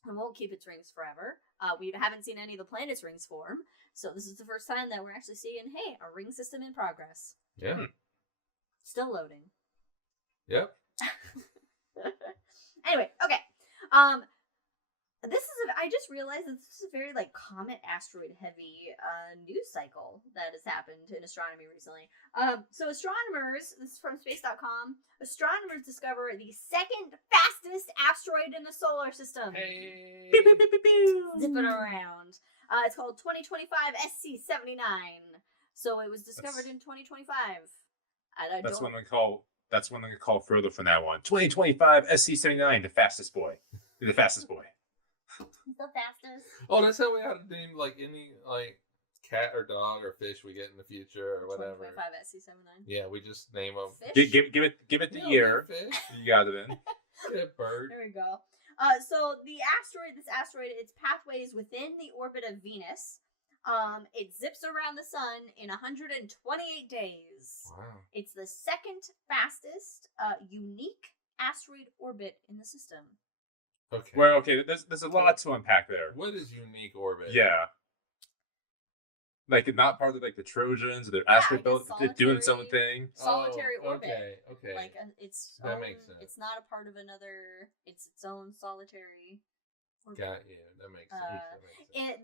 It won't keep its rings forever. We haven't seen any of the planets' rings form, so this is the first time that we're actually seeing, hey, a ring system in progress. Yeah. Still loading. Yep. Anyway, okay. I just realized that this is a very comet asteroid heavy news cycle that has happened in astronomy recently. So astronomers, this is from space.com, astronomers discover the second fastest asteroid in the solar system. Hey. Pew, pew, pew, pew, pew. Zipping around. It's called 2025 SC79. So it was discovered in 2025. That's when they call Frodo from that one. 2025 SC79, the fastest boy. The fastest boy. The fastest. Oh, that's how we ought to name any cat or dog or fish we get in the future or whatever. 2025 SC79. Yeah, we just name them. Fish? Give it the year. Fish. You got it in. Yeah, bird. There we go. So this asteroid, its pathway is within the orbit of Venus. It zips around the sun in 128 days. Wow. It's the second fastest, unique asteroid orbit in the system. Okay. Well, okay, there's a lot to unpack there. What is unique orbit? Yeah. Like, not part of like the Trojans or the Yeah, asteroid belt, like a doing its own thing. Solitary orbit. Okay. Like its That own, makes sense. it's not a part of another. It's its own solitary orbit. Got you. That makes sense.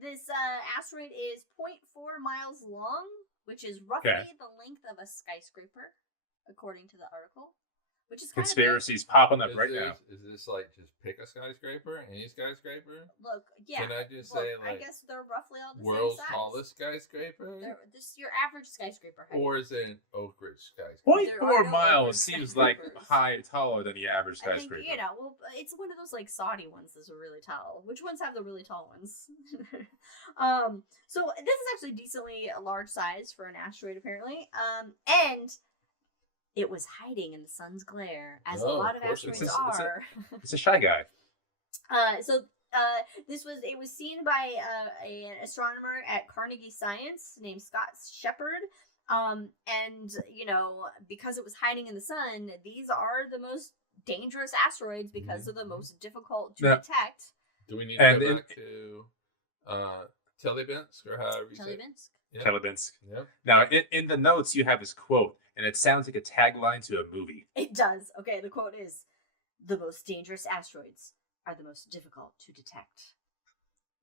This asteroid is 0.4 miles long, which is roughly the length of a skyscraper, according to the article. Which is kind Conspiracies popping up right now. Is this like just pick a skyscraper, any skyscraper? Look, yeah. Can I just say like? I guess they're roughly all the world's same size. tallest skyscraper? They're just your average skyscraper height. Or is it an Oak Ridge skyscraper? 0.4 miles seems like taller than the average skyscraper. I think, well, it's one of those like Saudi ones that's really tall. Which ones have the really tall ones? So this is actually decently a large size for an asteroid, apparently. And it was hiding in the sun's glare, as a lot of asteroids are. It's a shy guy. It was seen by an astronomer at Carnegie Science named Scott Shepard. And because it was hiding in the sun, these are the most dangerous asteroids because they're the most difficult to detect. Do we need to go back to Chelyabinsk or however you say it? Chelyabinsk. Yep. Now, in the notes, you have this quote, and it sounds like a tagline to a movie. It does. Okay, the quote is, "The most dangerous asteroids are the most difficult to detect."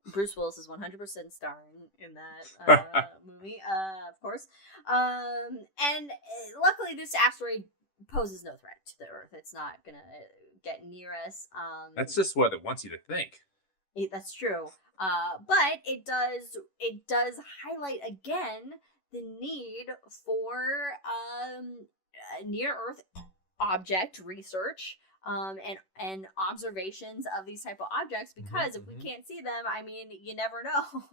Bruce Willis is 100% starring in that movie, of course. And luckily, this asteroid poses no threat to the Earth. It's not going to get near us. That's just what it wants you to think. That's true. But it does highlight again the need for near Earth object research and observations of these type of objects, because if we can't see them, I mean, you never know.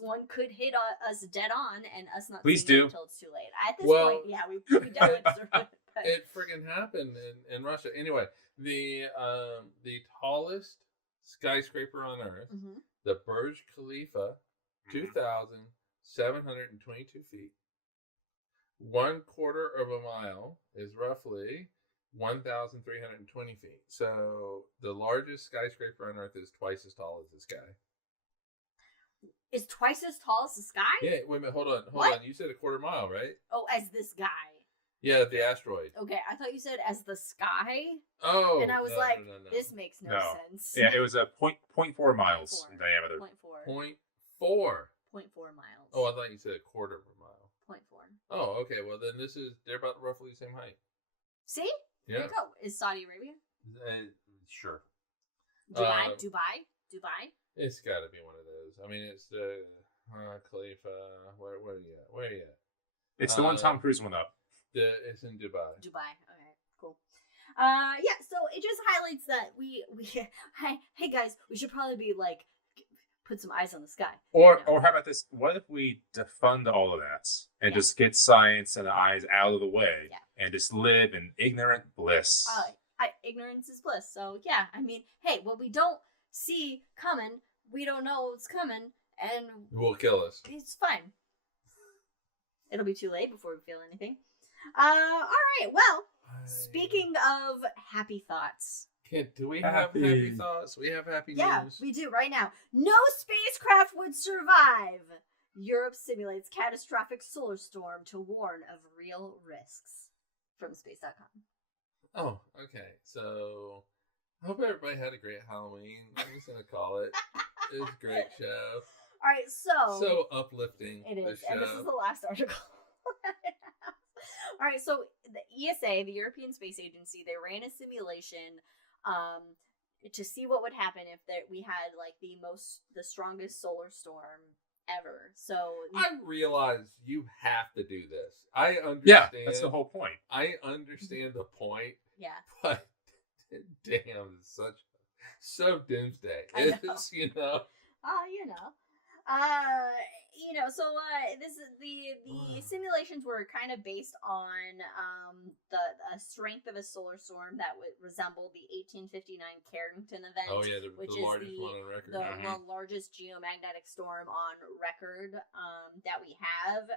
One could hit us dead on and us not see it until it's too late. At this point, yeah, we definitely deserve it. But it freaking happened in Russia. Anyway, the tallest skyscraper on Earth, the Burj Khalifa, 2,722 feet. 1/4 of a mile is roughly 1,320 feet. So the largest skyscraper on Earth is twice as tall as this guy. Is twice as tall as the sky? Yeah, wait a minute, hold on. You said 1/4 mile, right? Oh, as this guy. Yeah, the asteroid. Okay, I thought you said as the sky. Oh. And I was no. This makes no sense. Yeah, it was a 0.4 miles in diameter. 0.4. 0.4 miles. Oh, I thought you said 1/4 of a mile. 0.4. Oh, okay. Well, then they're about roughly the same height. See? Yeah. There you go. Is Saudi Arabia? Sure. Dubai? It's got to be one of those. I mean, it's the Khalifa. Where are you at? Where are you at? It's the one Tom Cruise went up. It's in Dubai. Okay, cool. Yeah, so it just highlights that we hey guys, we should probably be like put some eyes on the sky. Or how about this? What if we defund all of that and just get science and the eyes out of the way and just live in ignorant bliss? Ignorance is bliss. So yeah, I mean, hey, what we don't see coming, we don't know what's coming, and it will kill us. It's fine. It'll be too late before we feel anything. All right. Well, speaking of happy thoughts. Do we have happy thoughts? We have happy news. Yeah, we do right now. No spacecraft would survive. Europe simulates catastrophic solar storm to warn of real risks. From space.com. Oh, okay. So, I hope everybody had a great Halloween. I'm just going to call it. It was a great show. All right, so uplifting. It is, and this is the last article. All right, so the ESA, the European Space Agency, they ran a simulation to see what would happen if we had like the strongest solar storm ever. So I realize you have to do this. I understand. Yeah, that's the whole point. I understand the point. Yeah. But damn, it's so doomsday. It's So this is the simulations were kind of based on the strength of a solar storm that would resemble the 1859 Carrington event. Oh yeah, the largest one on record. The largest geomagnetic storm on record that we have,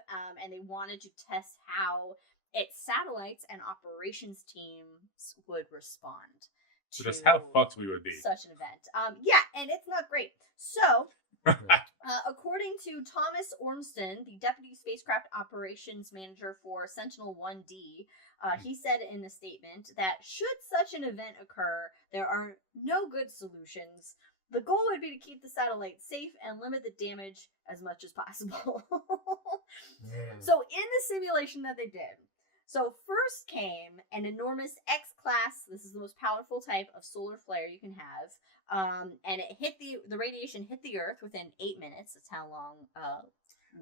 and they wanted to test how its satellites and operations teams would respond to Just how fucked we would be. such an event. Yeah, and it's not great. So, according to Thomas Ormston, the Deputy Spacecraft Operations Manager for Sentinel-1D, he said in a statement that should such an event occur, there are no good solutions. The goal would be to keep the satellite safe and limit the damage as much as possible. So in the simulation that they did, so first came an enormous X-class, this is the most powerful type of solar flare you can have, and it hit the radiation hit the Earth within 8 minutes. That's how long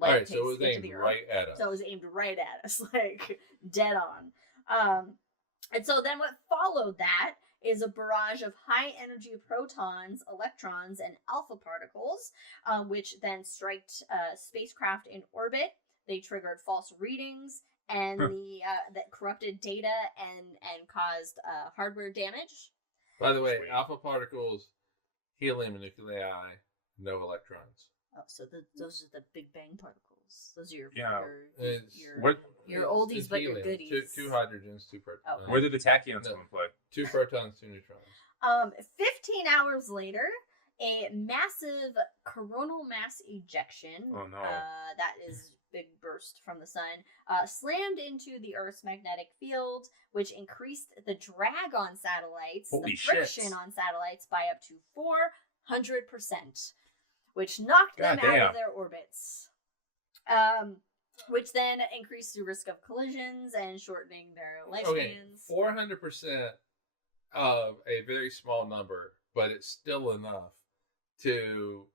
light takes so it was to get to aimed the Earth. right at us. So it was aimed right at us, like dead on. And so then what followed that is a barrage of high energy protons, electrons, and alpha particles, which then striked spacecraft in orbit. They triggered false readings and that corrupted data and caused hardware damage. By the way, alpha particles, helium nuclei, no electrons. Oh, so those are the Big Bang particles. Those are your oldies, but your helium. goodies. Two hydrogens, two protons. Oh. Where did the tachyons come and play? 2 protons, 2 neutrons. 15 hours later, a massive coronal mass ejection, Oh, no. that is big burst from the sun, slammed into the Earth's magnetic field, which increased the drag on satellites, Holy the friction shit. on satellites by up to 400%, which knocked them out Goddamn. of their orbits. Which then increased the risk of collisions and shortening their lifespans. 400% of a very small number, but it's still enough to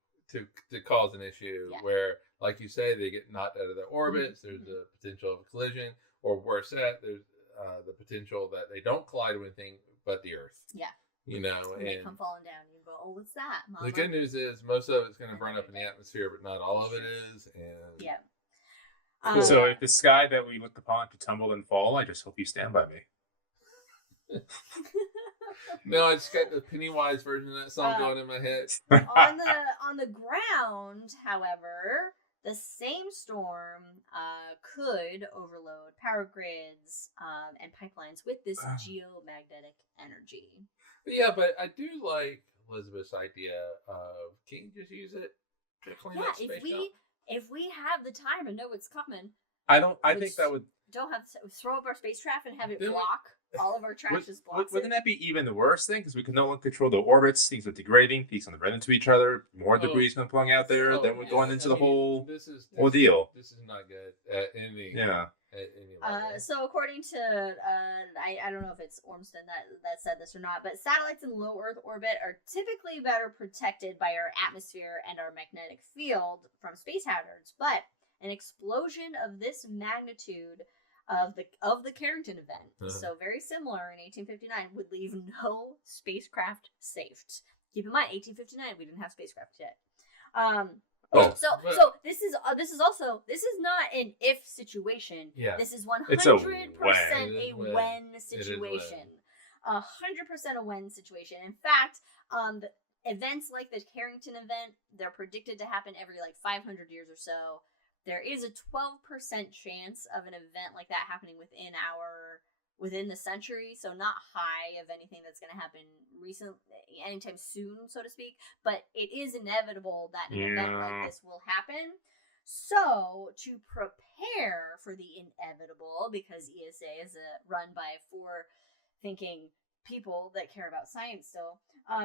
cause an issue where, like you say, they get knocked out of their orbits. There's the potential of a collision, or worse yet, there's the potential that they don't collide with anything but the Earth. Yeah. You know, and they come falling down. You go, oh, what's that, Mama? The good news is most of it's going to burn up in the atmosphere, but not all of it is. And yeah. So if the sky that we look upon to tumble and fall, I just hope you stand by me. No, I just got the Pennywise version of that song going in my head. on the ground, however, the same storm could overload power grids and pipelines with this geomagnetic energy. Yeah, but I do like Elizabeth's idea of, can you just use it to clean up space junk? If we have the time and know it's coming, I think that would. Don't have to throw up our spacecraft and have it block all of our trash. Wouldn't that be even the worst thing? Because we can no longer control the orbits. Things are degrading. Things are run into each other. More debris is going to plung out there. Then we're going into the whole ordeal. This is not good at any. Yeah. At any level. So according to I don't know if it's Ormston that said this or not, but satellites in low Earth orbit are typically better protected by our atmosphere and our magnetic field from space hazards. But an explosion of this magnitude of the Carrington event, so very similar in 1859, would leave no spacecraft safe. Keep in mind, 1859, we didn't have spacecraft yet. So this is not an if situation. Yeah. This is 100% a when situation. 100% a when situation. In fact, the events like the Carrington event, they're predicted to happen every 500 years or so. There is a 12% chance of an event like that happening within the century, so not high of anything that's going to happen anytime soon, so to speak, but it is inevitable that an event like this will happen. So, to prepare for the inevitable, because ESA is run by forward-thinking people that care about science still,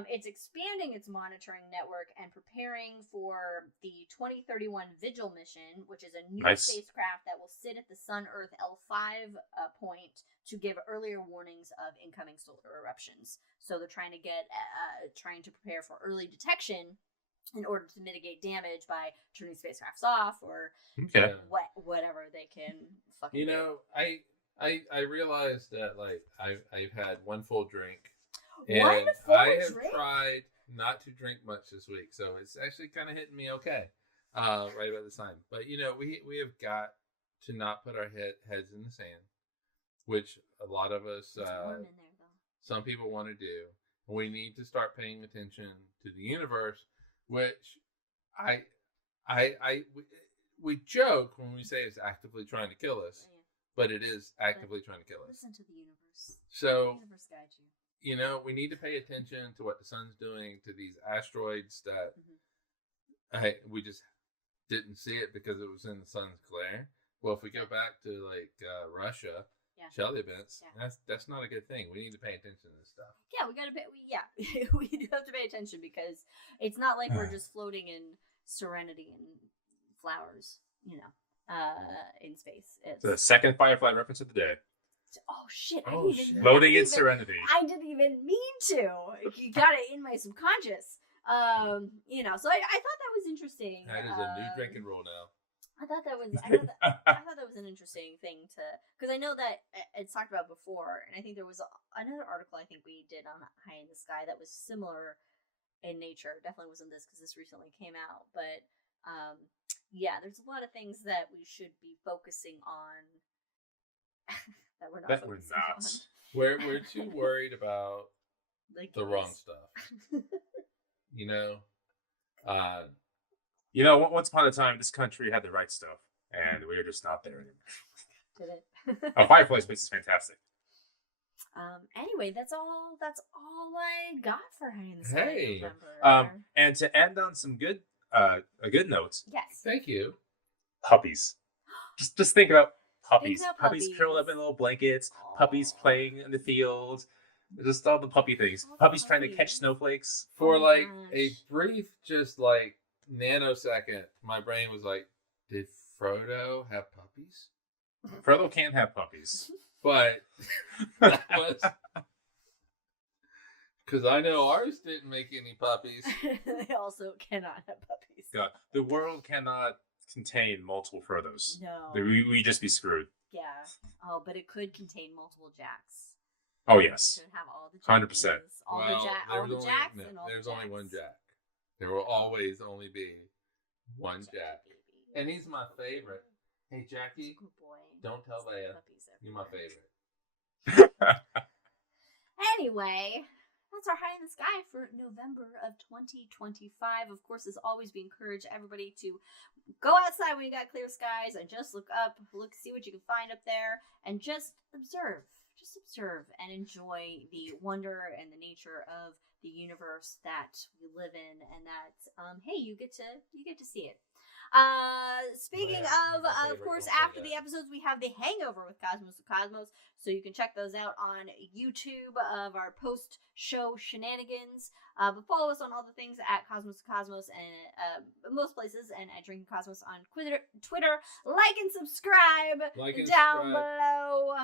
it's expanding its monitoring network and preparing for the 2031 Vigil mission, which is a new spacecraft that will sit at the Sun-Earth L5 point to give earlier warnings of incoming solar eruptions. So they're trying to prepare for early detection in order to mitigate damage by turning spacecrafts off or whatever they can fucking do. I realized that I've had one full drink. I have tried not to drink much this week, so it's actually kind of hitting me okay right about this time. But we have got to not put our heads in the sand, which a lot of us, It's warm in there, though. some people want to do. We need to start paying attention to the universe, which we joke when we say it's actively trying to kill us. but it is actively trying to kill us. Listen to the universe. So, The universe guides you. you know, we need to pay attention to what the sun's doing to these asteroids that we just didn't see it because it was in the sun's glare. Well, if we go back to like Russia, Chelyabinsk, that's not a good thing. We need to pay attention to this stuff. Yeah, we gotta pay. We do have to pay attention because it's not like we're just floating in serenity and flowers, you know, in space. It's The second Firefly reference of the day. oh shit! Oh, I didn't even, Floating I in didn't even- serenity. I didn't even mean to. You got it in my subconscious. You know, so I thought that was interesting. That is a new drinking rule now. I thought that was I thought that was an interesting thing to, because I know that it's talked about before, and I think there was another article I think we did on High in the Sky that was similar in nature. Definitely wasn't this because this recently came out, but yeah, there's a lot of things that we should be focusing on that we're not. We're too worried about like the wrong stuff. You know. You know, once upon a time, this country had the right stuff, and we're just not there anymore. Did it? Firefly Space is fantastic. Anyway, that's all I got for High in the Sky Hey. November. And to end on some a good note, Yes. Thank you. puppies. Just think about puppies. Think about Puppies puppies. curled up in little blankets. Aw. Puppies playing in the field. Just all the puppy things. All the Puppies trying to catch puppies. snowflakes. For Oh my like a gosh. brief, just like nanosecond, my brain was like, "Did Frodo have puppies?" Frodo can have puppies. But that was because I know ours didn't make any puppies. They also cannot have puppies. God, the world cannot contain multiple Frodos. No. We just be screwed. Yeah. Oh, but it could contain multiple Jacks. Oh It yes. should have all the 100%. Jackies, all Well, the there all was the only Jacks no, and all there's the only one Jacks. Jack. There will always only be one Jackie Jack, baby. and he's my favorite. Hey He's a Jackie, good boy. don't tell There's Leia. puppies You're my everywhere. favorite. Anyway, that's our High in the Sky for November of 2025. Of course, as always, we encourage everybody to go outside when you got clear skies and just look up, see what you can find up there, and just observe. Just observe and enjoy the wonder and the nature of the universe that we live in, and that hey, you get to see it. Speaking Yeah, my of favorite, course, don't say after that. the episodes, we have the Hangover with Cosmos to Cosmos, so you can check those out on YouTube of our post-show shenanigans. But follow us on all the things at Cosmos to Cosmos and most places, and at Drinking Cosmos on Twitter. Like and subscribe Like and down subscribe. below,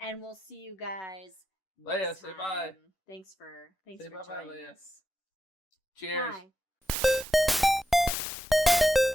and we'll see you guys. Leia, next say bye. time. Thanks for Say bye-bye, joining Leia. us. Cheers. Bye.